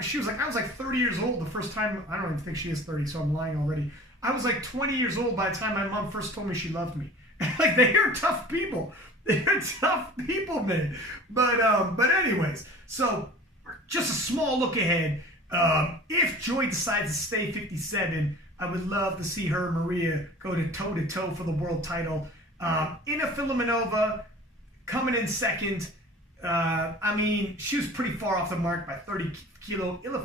She was like, I was like 30 years old the first time. I don't even think she is 30, so I'm lying already. I was like 20 years old by the time my mom first told me she loved me. Like, they're tough people. They're tough people, man. But anyways, so just a small look ahead. If Joy decides to stay 57, I would love to see her and Maria go to toe-to-toe for the world title. Ina Filimonova coming in second. I mean, she was pretty far off the mark by 30 kilo. Ina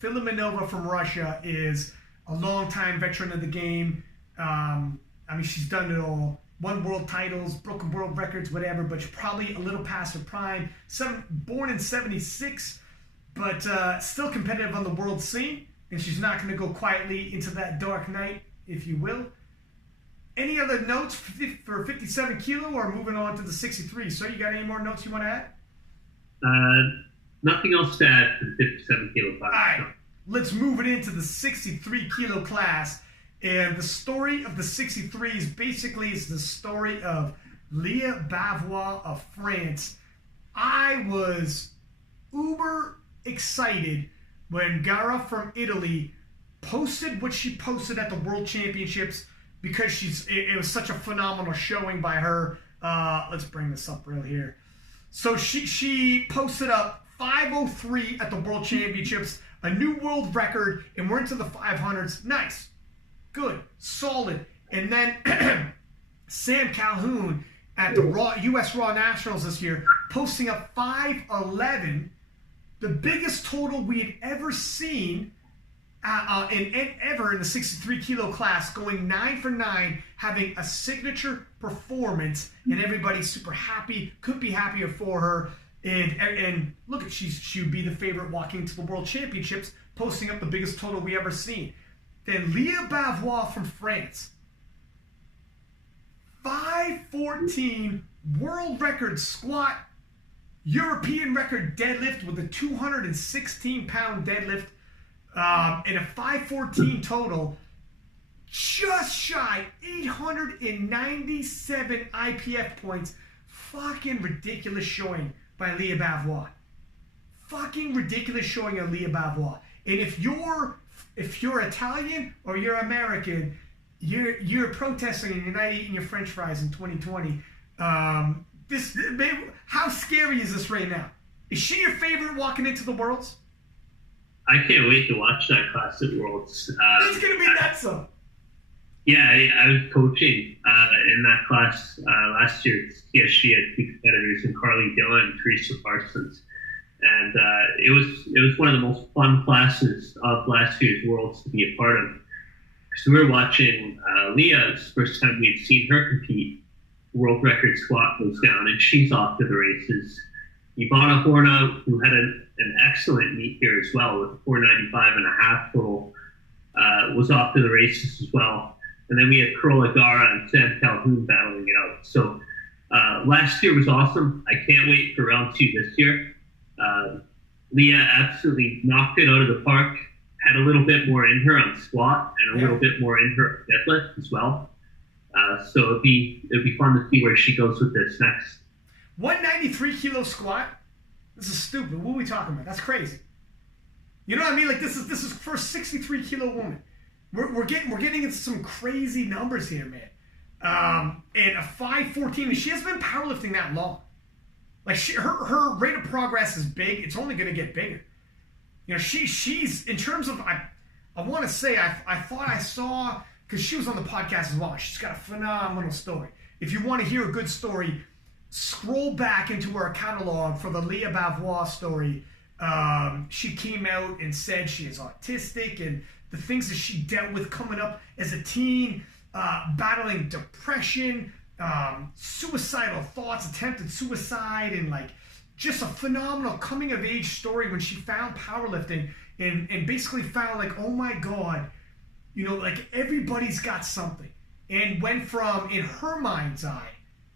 Filimonova from Russia is a long-time veteran of the game. I mean, she's done it all. Won world titles, broken world records, whatever, but she's probably a little past her prime. Born in 76, but still competitive on the world scene, and she's not going to go quietly into that dark night, if you will. Any other notes for 57 kilo, or moving on to the 63? So you got any more notes you want to add? Nothing else to add for the 57 kilo class. All right, let's move it into the 63 kilo class. And the story of the 63s basically is the story of Leah Bavois of France. I was uber excited when Gara from Italy posted what she posted at the World Championships, because it was such a phenomenal showing by her. Let's bring this up real here. So she posted up 5:03 at the World Championships, a new world record, and we're into the 500s. Nice. Good. Solid. And then Sam Calhoun at the U.S. Raw Nationals this year, posting up 5:11, the biggest total we had ever seen ever in the 63 kilo class, going 9 for 9, having a signature performance, and everybody's super happy. Could be happier for her. And look, she would be the favorite walking to the World Championships, posting up the biggest total we ever seen. Then Leah Bavois from France, 5:14 world record squat, European record deadlift with a 216-pound deadlift, and a 5:14 total, just shy 897 IPF points. Fucking ridiculous showing by Leah Bavois. Fucking ridiculous showing of Leah Bavois. And if you're Italian or you're American, you're protesting and you're not eating your French fries in 2020. How scary is this right now? Is she your favorite walking into the Worlds? I can't wait to watch that class at Worlds. It's gonna be nuts. Yeah, I was coaching in that class last year. Yeah, she had two competitors in Carly Dillon and Teresa Parsons. And it was one of the most fun classes of last year's Worlds to be a part of. Because we were watching Leah's first time we'd seen her compete. World record squat goes down, and she's off to the races. Ivana Horna, who had an excellent meet here as well, with a 495.5 total, was off to the races as well. And then we had Carola Gara and Sam Calhoun battling it out. So last year was awesome. I can't wait for round 2 this year. Leah absolutely knocked it out of the park. Had a little bit more in her on squat and a little bit more in her deadlift as well. So it'd be fun to see where she goes with this next. 193 kilo squat. This is stupid. What are we talking about? That's crazy. You know what I mean? Like this is for a 63 kilo woman. We're getting into some crazy numbers here, man. And a 514. And she hasn't been powerlifting that long. Like her rate of progress is big. It's only going to get bigger. You know, she's in terms of I want to say I thought I saw, because she was on the podcast as well. She's got a phenomenal story. If you want to hear a good story, scroll back into her catalog for the Leah Bavois story. She came out and said she is autistic and the things that she dealt with coming up as a teen, battling depression, suicidal thoughts, attempted suicide, and like just a phenomenal coming of age story when she found powerlifting and basically found like, oh my God, you know, like everybody's got something. And went from, in her mind's eye,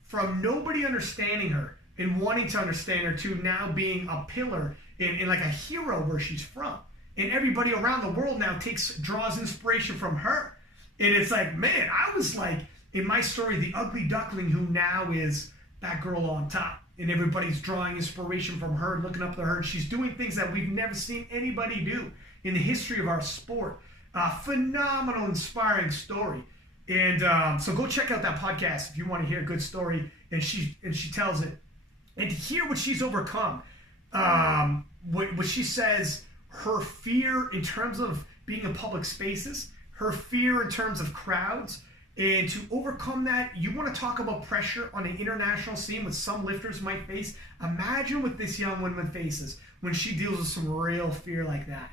from nobody understanding her and wanting to understand her to now being a pillar and like a hero where she's from. And everybody around the world now draws inspiration from her. And it's like, man, I was like, in my story, the ugly duckling who now is that girl on top. And everybody's drawing inspiration from her, looking up to her. She's doing things that we've never seen anybody do in the history of our sport. Phenomenal, inspiring story. And so go check out that podcast if you want to hear a good story. And she tells it. And to hear what she's overcome, what she says, her fear in terms of being in public spaces, her fear in terms of crowds, and to overcome that, you want to talk about pressure on an international scene what some lifters might face. Imagine what this young woman faces when she deals with some real fear like that.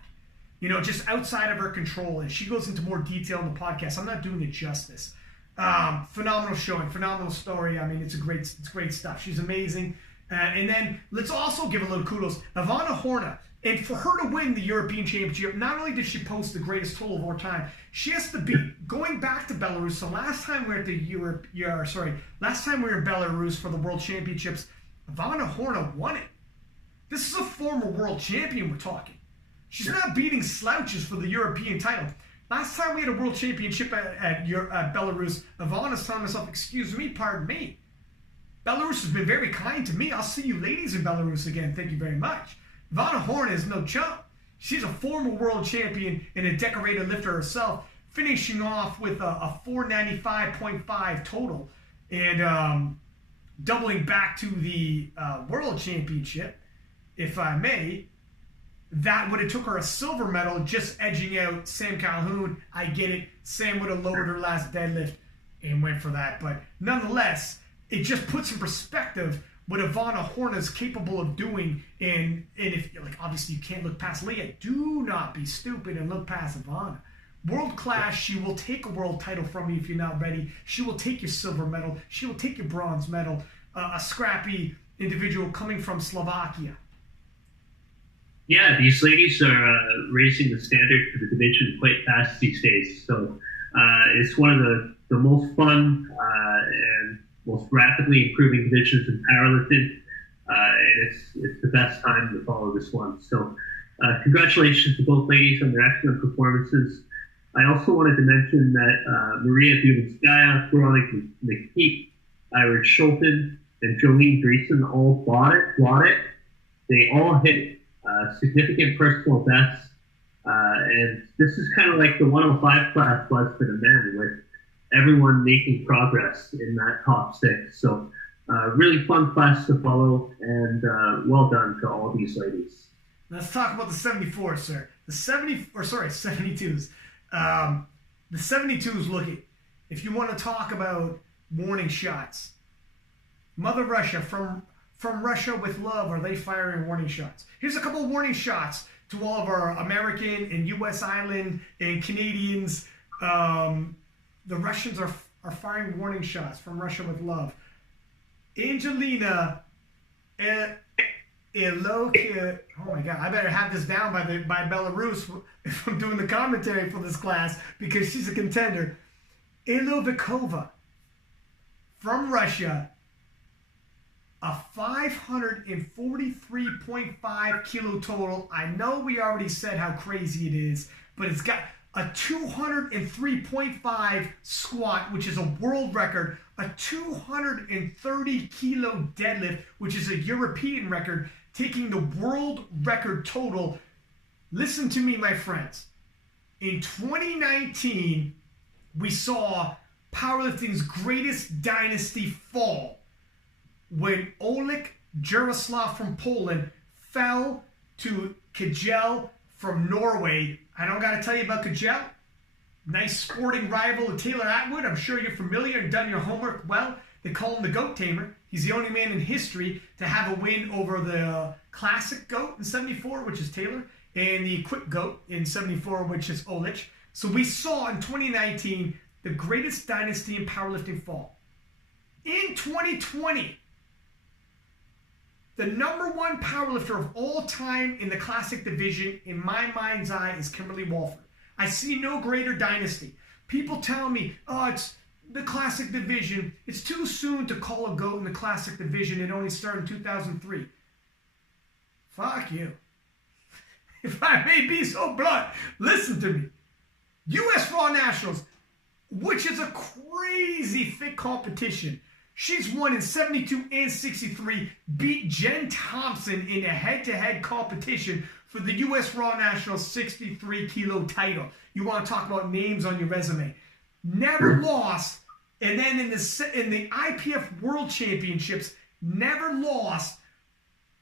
You know, just outside of her control. And she goes into more detail in the podcast. I'm not doing it justice. Phenomenal showing, phenomenal story. I mean, it's great stuff. She's amazing. And then let's also give a little kudos. Ivana Horna. And for her to win the European Championship, not only did she post the greatest total of all time, she has to beat, going back to Belarus. So last time we were at last time we were in Belarus for the World Championships, Ivana Horna won it. This is a former world champion we're talking. She's not beating slouches for the European title. Last time we had a world championship at Belarus, Ivana's telling herself, excuse me, pardon me. Belarus has been very kind to me. I'll see you ladies in Belarus again. Thank you very much. Ivana Horna is no chump. She's a former world champion and a decorated lifter herself, finishing off with a 495.5 total and doubling back to the world championship, if I may. That would have took her a silver medal, just edging out Sam Calhoun. I get it. Sam would have lowered her last deadlift and went for that. But nonetheless, it just puts in perspective what Ivana Horna is capable of doing. And if, like, obviously you can't look past Leah, do not be stupid and look past Ivana. World class, she will take a world title from you if you're not ready. She will take your silver medal. She will take your bronze medal. A scrappy individual coming from Slovakia. Yeah, these ladies are raising the standard for the division quite fast these days. So it's one of the most fun and most rapidly improving divisions in powerlifting. And it's the best time to follow this one. So congratulations to both ladies on their excellent performances. I also wanted to mention that Maria Dubinskaya, Veronica McKeek, Iris Schulten, and Jolene Dreesen all bought it. They all hit significant personal bests. And this is kind of like the 105 class was for the men, with everyone making progress in that top 6. So really fun class to follow, and well done to all these ladies. Let's talk about the 74s, sir. The 72s. The 72s, look at, if you want to talk about warning shots, Mother Russia, from Russia with love, are they firing warning shots? Here's a couple of warning shots to all of our American and U.S. Island and Canadians. The Russians are firing warning shots from Russia with love. Angelina Ilokia. Oh my God! I better have this down by Belarus if I'm doing the commentary for this class because she's a contender. Ilovikova from Russia, a 543.5 kilo total. I know we already said how crazy it is, but it's got a 203.5 squat, which is a world record, a 230 kilo deadlift, which is a European record, taking the world record total. Listen to me, my friends. In 2019, we saw powerlifting's greatest dynasty fall when Oleg Jaroslav from Poland fell to Kjell from Norway. I don't got to tell you about Kjell. Nice sporting rival of Taylor Atwood. I'm sure you're familiar and done your homework well. They call him the GOAT Tamer. He's the only man in history to have a win over the classic GOAT in 74, which is Taylor, and the quick GOAT in 74, which is Olich. So we saw in 2019 the greatest dynasty in powerlifting fall. In 2020, the #1 powerlifter of all time in the classic division, in my mind's eye, is Kimberly Walford. I see no greater dynasty. People tell me, oh, it's the classic division. It's too soon to call a GOAT in the classic division. It only started in 2003. Fuck you. If I may be so blunt, listen to me. U.S. Raw Nationals, which is a crazy thick competition. She's won in 72 and 63, beat Jen Thompson in a head-to-head competition for the U.S. Raw National 63 kilo title. You want to talk about names on your resume. Never lost, and then in the IPF World Championships, never lost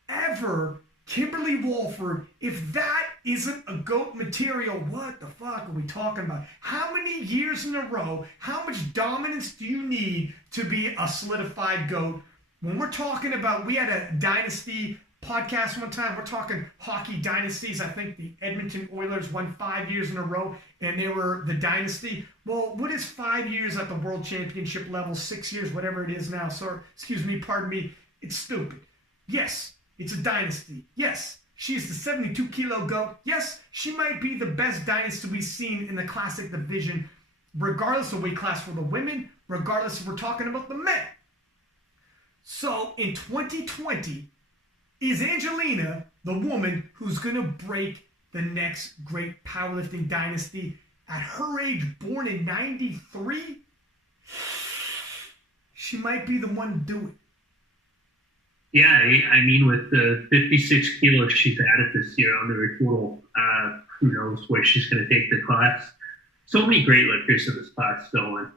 ever. Kimberly Walford, if that isn't a GOAT material, what the fuck are we talking about? How many years in a row, how much dominance do you need to be a solidified GOAT? When we're talking about, we had a dynasty podcast one time, we're talking hockey dynasties. I think the Edmonton Oilers won 5 years in a row, and they were the dynasty. Well, what is 5 years at the World Championship level, 6 years, whatever it is now? So, excuse me, pardon me, it's stupid. Yes. It's a dynasty. Yes, she is the 72 kilo GOAT. Yes, she might be the best dynasty we've seen in the classic division, regardless of weight class for the women, regardless if we're talking about the men. So in 2020, is Angelina the woman who's going to break the next great powerlifting dynasty at her age, born in 93? She might be the one to do it. Yeah, I mean, with the 56 kilos she's added this year under her total, who knows where she's going to take the class. So many great lifters in this class, though, and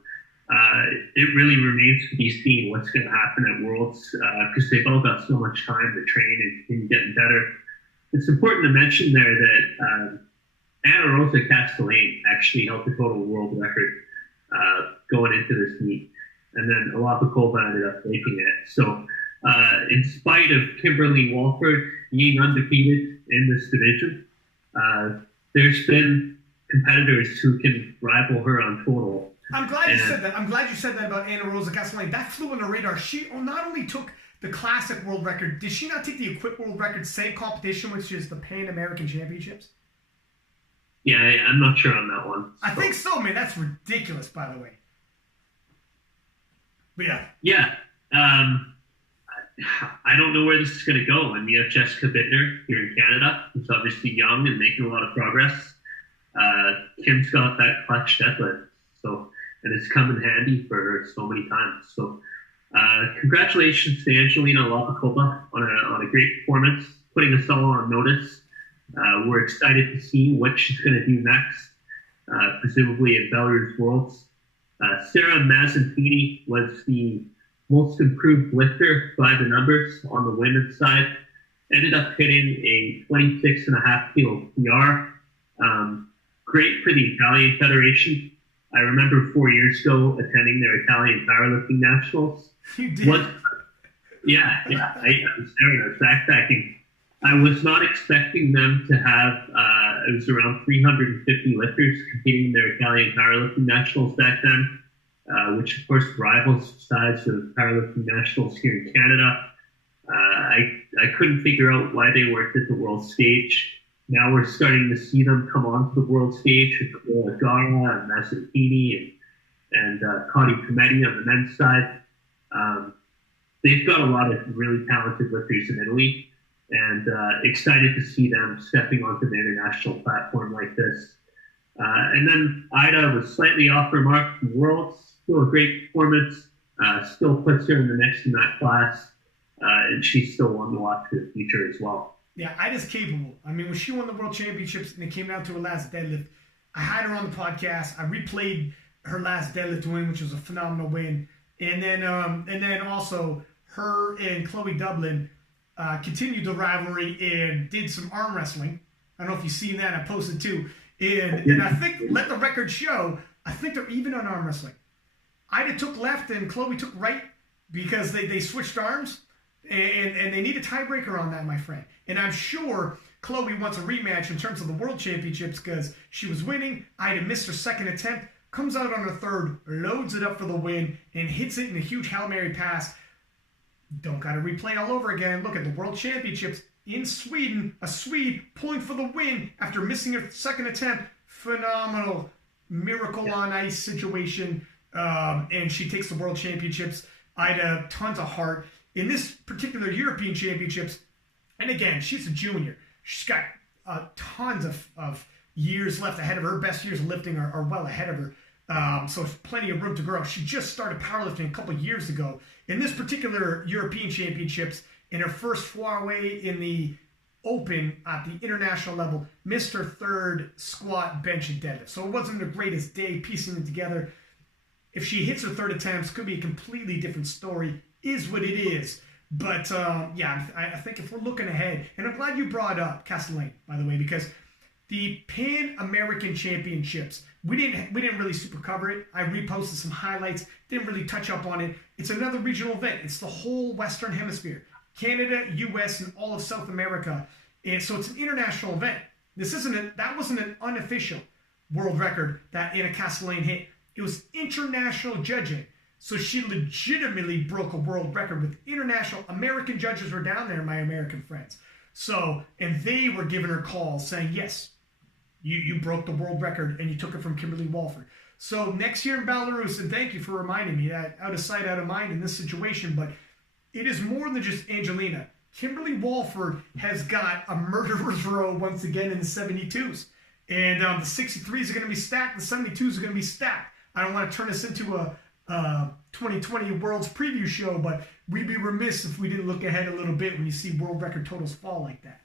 it really remains to be seen what's going to happen at Worlds, because they've all got so much time to train and continue getting better. It's important to mention there that Anna Rosa Castellane actually held the total world record going into this meet, and then Alapakova ended up making it. So, in spite of Kimberly Walford being undefeated in this division, there's been competitors who can rival her on total. I'm glad you said that. I'm glad you said that about Anna Rosa Castellane. That flew on the radar. She not only took the classic world record, did she not take the equipped world record, same competition, which is the Pan American Championships? Yeah, I'm not sure on that one. I think so, man. That's ridiculous, by the way. But yeah. Yeah. I don't know where this is going to go. And we have Jessica Bittner here in Canada, who's obviously young and making a lot of progress. Kim's got that clutch deadlift, so, and it's come in handy for her so many times. So, congratulations to Angelina Lapakova on a great performance, putting us all on notice. We're excited to see what she's going to do next, presumably at Belarus Worlds. Sarah Mazzantini was the most improved lifter by the numbers on the women's side. Ended up hitting a 26.5 kilo PR. Great for the Italian Federation. I remember 4 years ago attending their Italian Powerlifting Nationals. You did? I was there and I was backpacking. I was not expecting them to have, it was around 350 lifters competing in their Italian Powerlifting Nationals back then, which of course rivals the size of powerlifting nationals here in Canada. I couldn't figure out why they weren't at the world stage. Now we're starting to see them come onto the world stage with Camilla Gara and Mazzantini and Cody Cometti on the men's side. They've got a lot of really talented lifters in Italy, and excited to see them stepping onto the international platform like this. And then Ida was slightly off her mark from Worlds, still a great performance, still puts her in the next in that class, and she's still one to watch for the future as well. Yeah, Ida's capable. I mean, when she won the World Championships and it came down to her last deadlift, I had her on the podcast. I replayed her last deadlift win, which was a phenomenal win. And then also her and Chloe Dublin continued the rivalry and did some arm wrestling. I don't know if you've seen that. I posted too. And I think, let the record show, I think they're even on arm wrestling. Ida took left and Chloe took right because they switched arms. And they need a tiebreaker on that, my friend. And I'm sure Chloe wants a rematch in terms of the World Championships because she was winning. Ida missed her second attempt, comes out on her third, loads it up for the win, and hits it in a huge Hail Mary pass. Don't got to replay all over again. Look at the World Championships in Sweden. A Swede pulling for the win after missing her second attempt. Phenomenal miracle on ice situation. And she takes the World Championships. Ida, tons of heart. In this particular European Championships, and again, she's a junior. She's got tons of years left ahead of her. Her best years of lifting are well ahead of her. So plenty of room to grow. She just started powerlifting a couple years ago. In this particular European Championships, in her first foray in the Open at the international level, missed her third squat, bench, and deadlift. So it wasn't the greatest day piecing it together. If she hits her third attempts, could be a completely different story. Is what it is. But yeah, I think if we're looking ahead, and I'm glad you brought up Castellane, by the way, because the Pan American Championships, we didn't really super cover it. I reposted some highlights, didn't really touch up on it. It's another regional event. It's the whole Western Hemisphere, Canada, US, and all of South America. And so it's an international event. That wasn't an unofficial world record that Anna Castellane hit. It was international judging. So she legitimately broke a world record with international. American judges were down there, my American friends. So, and they were giving her calls saying, yes, you broke the world record and you took it from Kimberly Walford. So next year in Belarus, and thank you for reminding me that out of sight, out of mind in this situation, but it is more than just Angelina. Kimberly Walford has got a murderer's row once again in the 72s. And the 63s are going to be stacked. The 72s are going to be stacked. I don't want to turn this into a 2020 Worlds preview show, but we'd be remiss if we didn't look ahead a little bit when you see world record totals fall like that.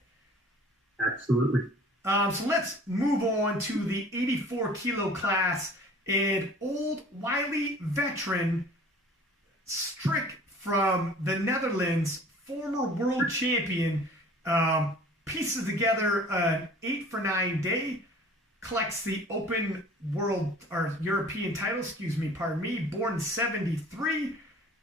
Absolutely. So let's move on to the 84 kilo class, and old wily veteran Strick from the Netherlands, former world champion, pieces together an 8-for-9 day, collects the Open World or European title, born in 73.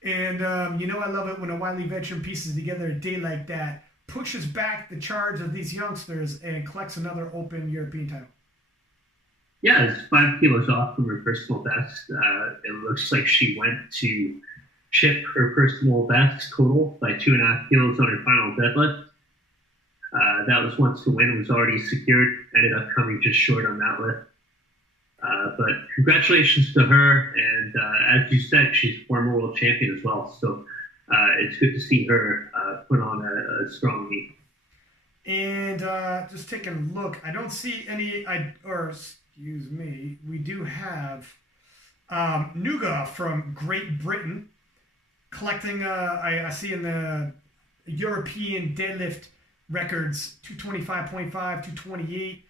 And, I love it when a wily veteran pieces together a day like that, pushes back the charge of these youngsters and collects another Open European title. Yeah, it's 5 kilos off from her personal best. It looks like she went to chip her personal best total by 2.5 kilos on her final deadlift. That was once the win was already secured, ended up coming just short on that lift. But congratulations to her, and as you said, she's a former world champion as well, so it's good to see her put on a strong meet. And just taking a look, I don't see any, we do have Nuga from Great Britain collecting, I see in the European deadlift records, 225.5, 228.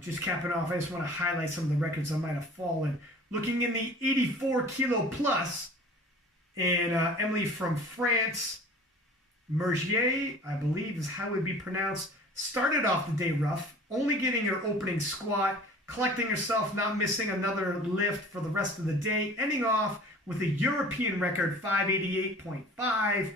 Just capping off, I just want to highlight some of the records that might have fallen. Looking in the 84 kilo plus, and Emily from France, Mergier, I believe is how it would be pronounced, started off the day rough, only getting her opening squat, collecting herself, not missing another lift for the rest of the day, ending off with a European record, 588.5,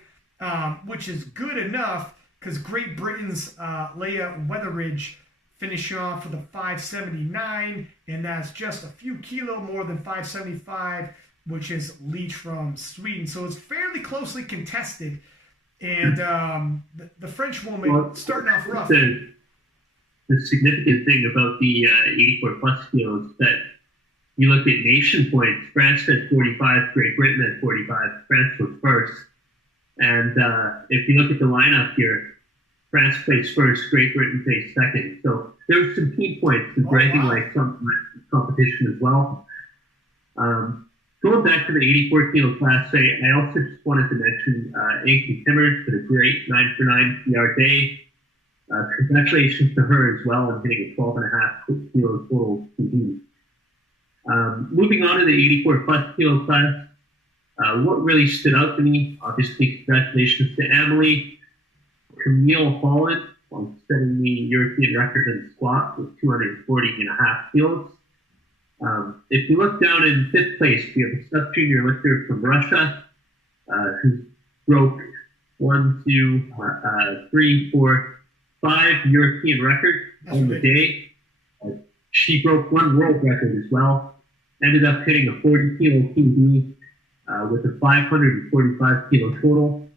which is good enough because Great Britain's Leah Weatheridge finishing off with a 579, and that's just a few kilo more than 575, which is Leach from Sweden. So it's fairly closely contested. And the French woman starting off rough. The significant thing about the 84 plus field is that you look at nation points. France had 45, Great Britain had 45. France was first. And if you look at the lineup here, France placed first, Great Britain placed second. So there were some key points and bragging rights on competition as well. Going back to the 84 kilo class, I also just wanted to mention Anki Timmer for the great 9 for 9 PR day. Congratulations to her as well on hitting a 12.5 kilo total PB. Moving on to the 84 plus kilo class, what really stood out to me, obviously, congratulations to Emily. Camille Holland on setting the European record in squat with 240.5 kilos. If you look down in fifth place, we have a sub-junior lifter from Russia who broke 1, 2, 3, 4, 5 European records on the day. She broke one world record as well. Ended up hitting a 40 kilo PB with a 545 kilo total.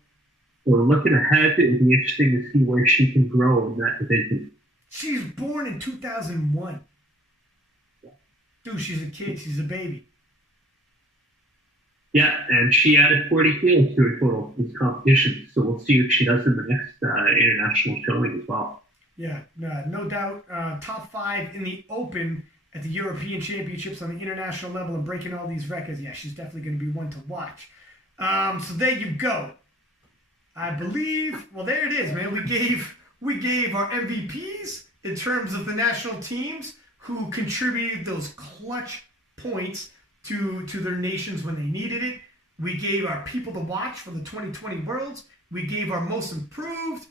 So looking ahead, it would be interesting to see where she can grow in that division. She's born in 2001. Dude, she's a kid. She's a baby. Yeah, and she added 40 kilos to her total this competition. So we'll see what she does in the next international showing as well. Yeah, no doubt. Top 5 in the open at the European Championships on the international level and breaking all these records. Yeah, she's definitely going to be one to watch. So there you go. I believe, well, there it is, man. We gave our MVPs in terms of the national teams who contributed those clutch points to their nations when they needed it. We gave our people to watch for the 2020 Worlds. We gave our most improved.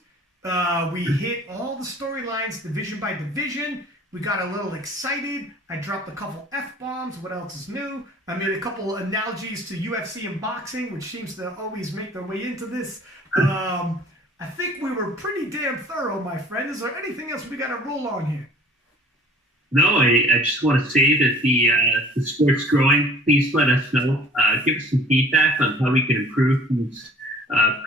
We hit all the storylines division by division. We got a little excited. I dropped a couple F-bombs. What else is new? I made a couple analogies to UFC and boxing, which seems to always make their way into this. I think we were pretty damn thorough, my friend. Is there anything else we got to roll on here? No, I just want to say that the sport's growing. Please let us know. Give us some feedback on how we can improve these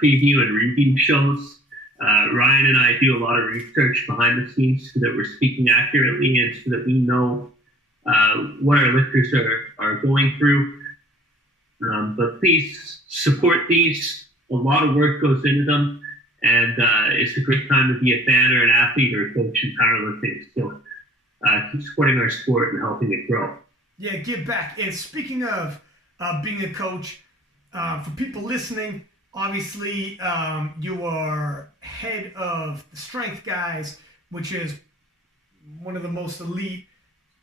preview and review shows. Ryan and I do a lot of research behind the scenes so that we're speaking accurately and so that we know what our lifters are going through. But please support these. A lot of work goes into them, and it's a great time to be a fan or an athlete or a coach in powerlifting. So keep supporting our sport and helping it grow. Yeah, give back. And speaking of being a coach, for people listening, obviously you are head of the Strength Guys, which is one of the most elite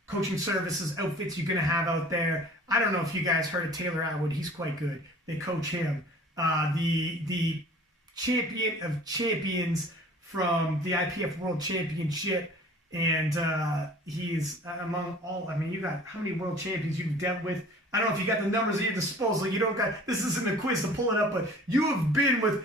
coaching services outfits you're going to have out there. I don't know if you guys heard of Taylor Atwood. He's quite good. They coach him. The champion of champions from the IPF World Championship. And he's among all, I mean, you got how many world champions you've dealt with? I don't know if you got the numbers at your disposal. You don't got, this isn't a quiz to pull it up, but you have been with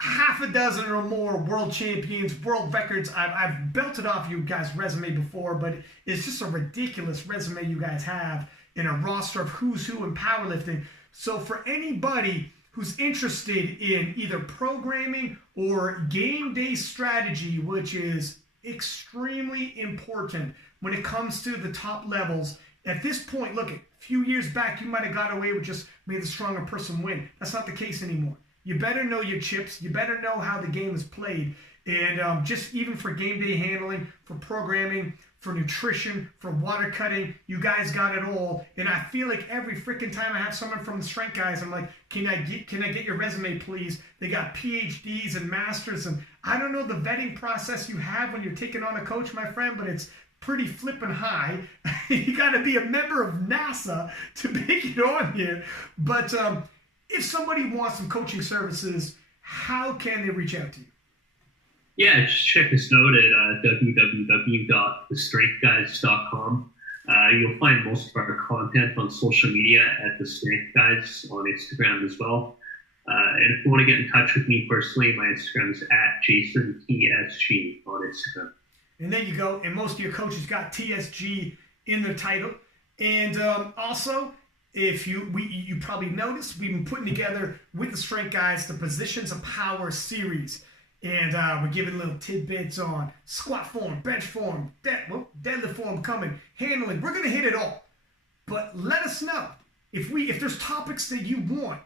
half a dozen or more world champions, world records. I've belted off you guys' resume before, but it's just a ridiculous resume you guys have in a roster of who's who in powerlifting. So for anybody who's interested in either programming or game day strategy, which is extremely important when it comes to the top levels. At this point, look, a few years back, you might have got away with just made the stronger person win. That's not the case anymore. You better know your chips. You better know how the game is played. And just even for game day handling, for programming, for nutrition, for water cutting, you guys got it all. And I feel like every freaking time I have someone from the Strength Guys, I'm like, can I get your resume, please? They got PhDs and masters, and I don't know the vetting process you have when you're taking on a coach, my friend, but it's pretty flippin' high. You got to be a member of NASA to make it on here. But if somebody wants some coaching services, how can they reach out to you? Yeah, just check us out at www.thestrengthguys.com. You'll find most of our content on social media at The Strength Guys on Instagram as well. And if you want to get in touch with me personally, my Instagram is @JasonTSG on Instagram. And there you go. And most of your coaches got TSG in their title. And also, if you probably noticed, we've been putting together with the strength guys the Positions of Power series. And we're giving little tidbits on squat form, bench form, deadlift form coming, handling. We're going to hit it all. But let us know if there's topics that you want.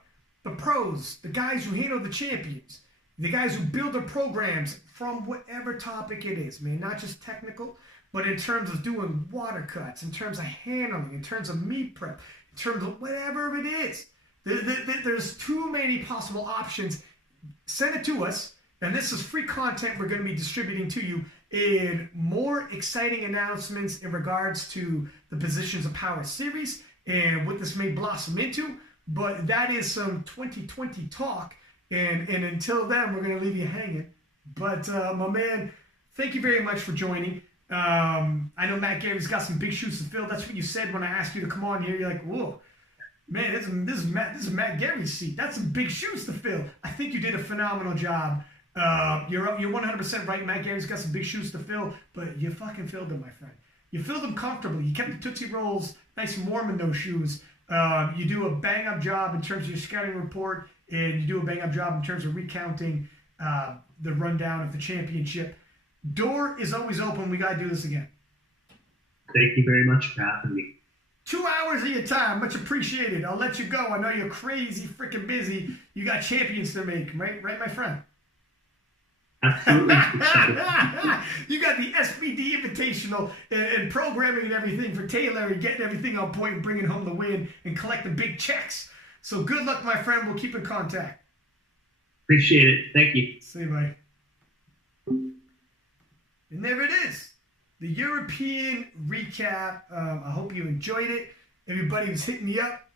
The pros, the guys who handle the champions, the guys who build their programs from whatever topic it is, man. Not just technical, but in terms of doing water cuts, in terms of handling, in terms of meat prep, in terms of whatever it is. There's too many possible options. Send it to us. And this is free content we're going to be distributing to you in more exciting announcements in regards to the Positions of Power series and what this may blossom into. But that is some 2020 talk. And until then, we're going to leave you hanging. But my man, thank you very much for joining. I know Matt Gary's got some big shoes to fill. That's what you said when I asked you to come on here. You're like, whoa, man, this is Matt Gary's seat. That's some big shoes to fill. I think you did a phenomenal job. You're 100% right. Matt Gary's got some big shoes to fill, but you fucking filled them, my friend. You filled them comfortably. You kept the Tootsie Rolls nice and warm in those shoes. You do a bang-up job in terms of your scouting report, and you do a bang-up job in terms of recounting the rundown of the championship. Door is always open. We got to do this again. Thank you very much for having me. 2 hours of your time. Much appreciated. I'll let you go. I know you're crazy freaking busy. You got champions to make, right, my friend? Absolutely. You got the SBD Invitational and programming and everything for Taylor and getting everything on point and bringing home the win and collecting big checks. So good luck, my friend. We'll keep in contact. Appreciate it. Thank you. See you, buddy. And there it is. The European recap. I hope you enjoyed it. Everybody was hitting me up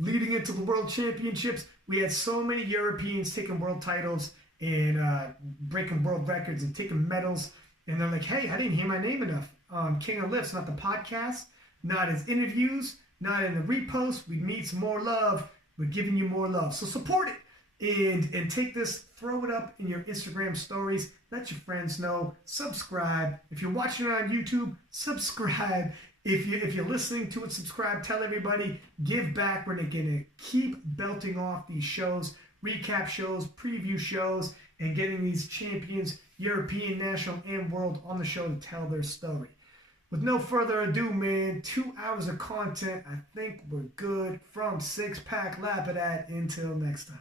leading into the World Championships. We had so many Europeans taking world titles and breaking world records and taking medals. And they're like, hey, I didn't hear my name enough on King of Lifts, not the podcast, not as interviews, not in the repost. We need some more love. We're giving you more love. So support it and take this, throw it up in your Instagram stories. Let your friends know. Subscribe. If you're watching it on YouTube, subscribe. If you're listening to it, subscribe. Tell everybody. Give back. We're going to keep belting off these shows. Recap shows, preview shows, and getting these champions, European, national, and world on the show to tell their story. With no further ado, man, 2 hours of content. I think we're good from Six Pack Lapidat. Until next time.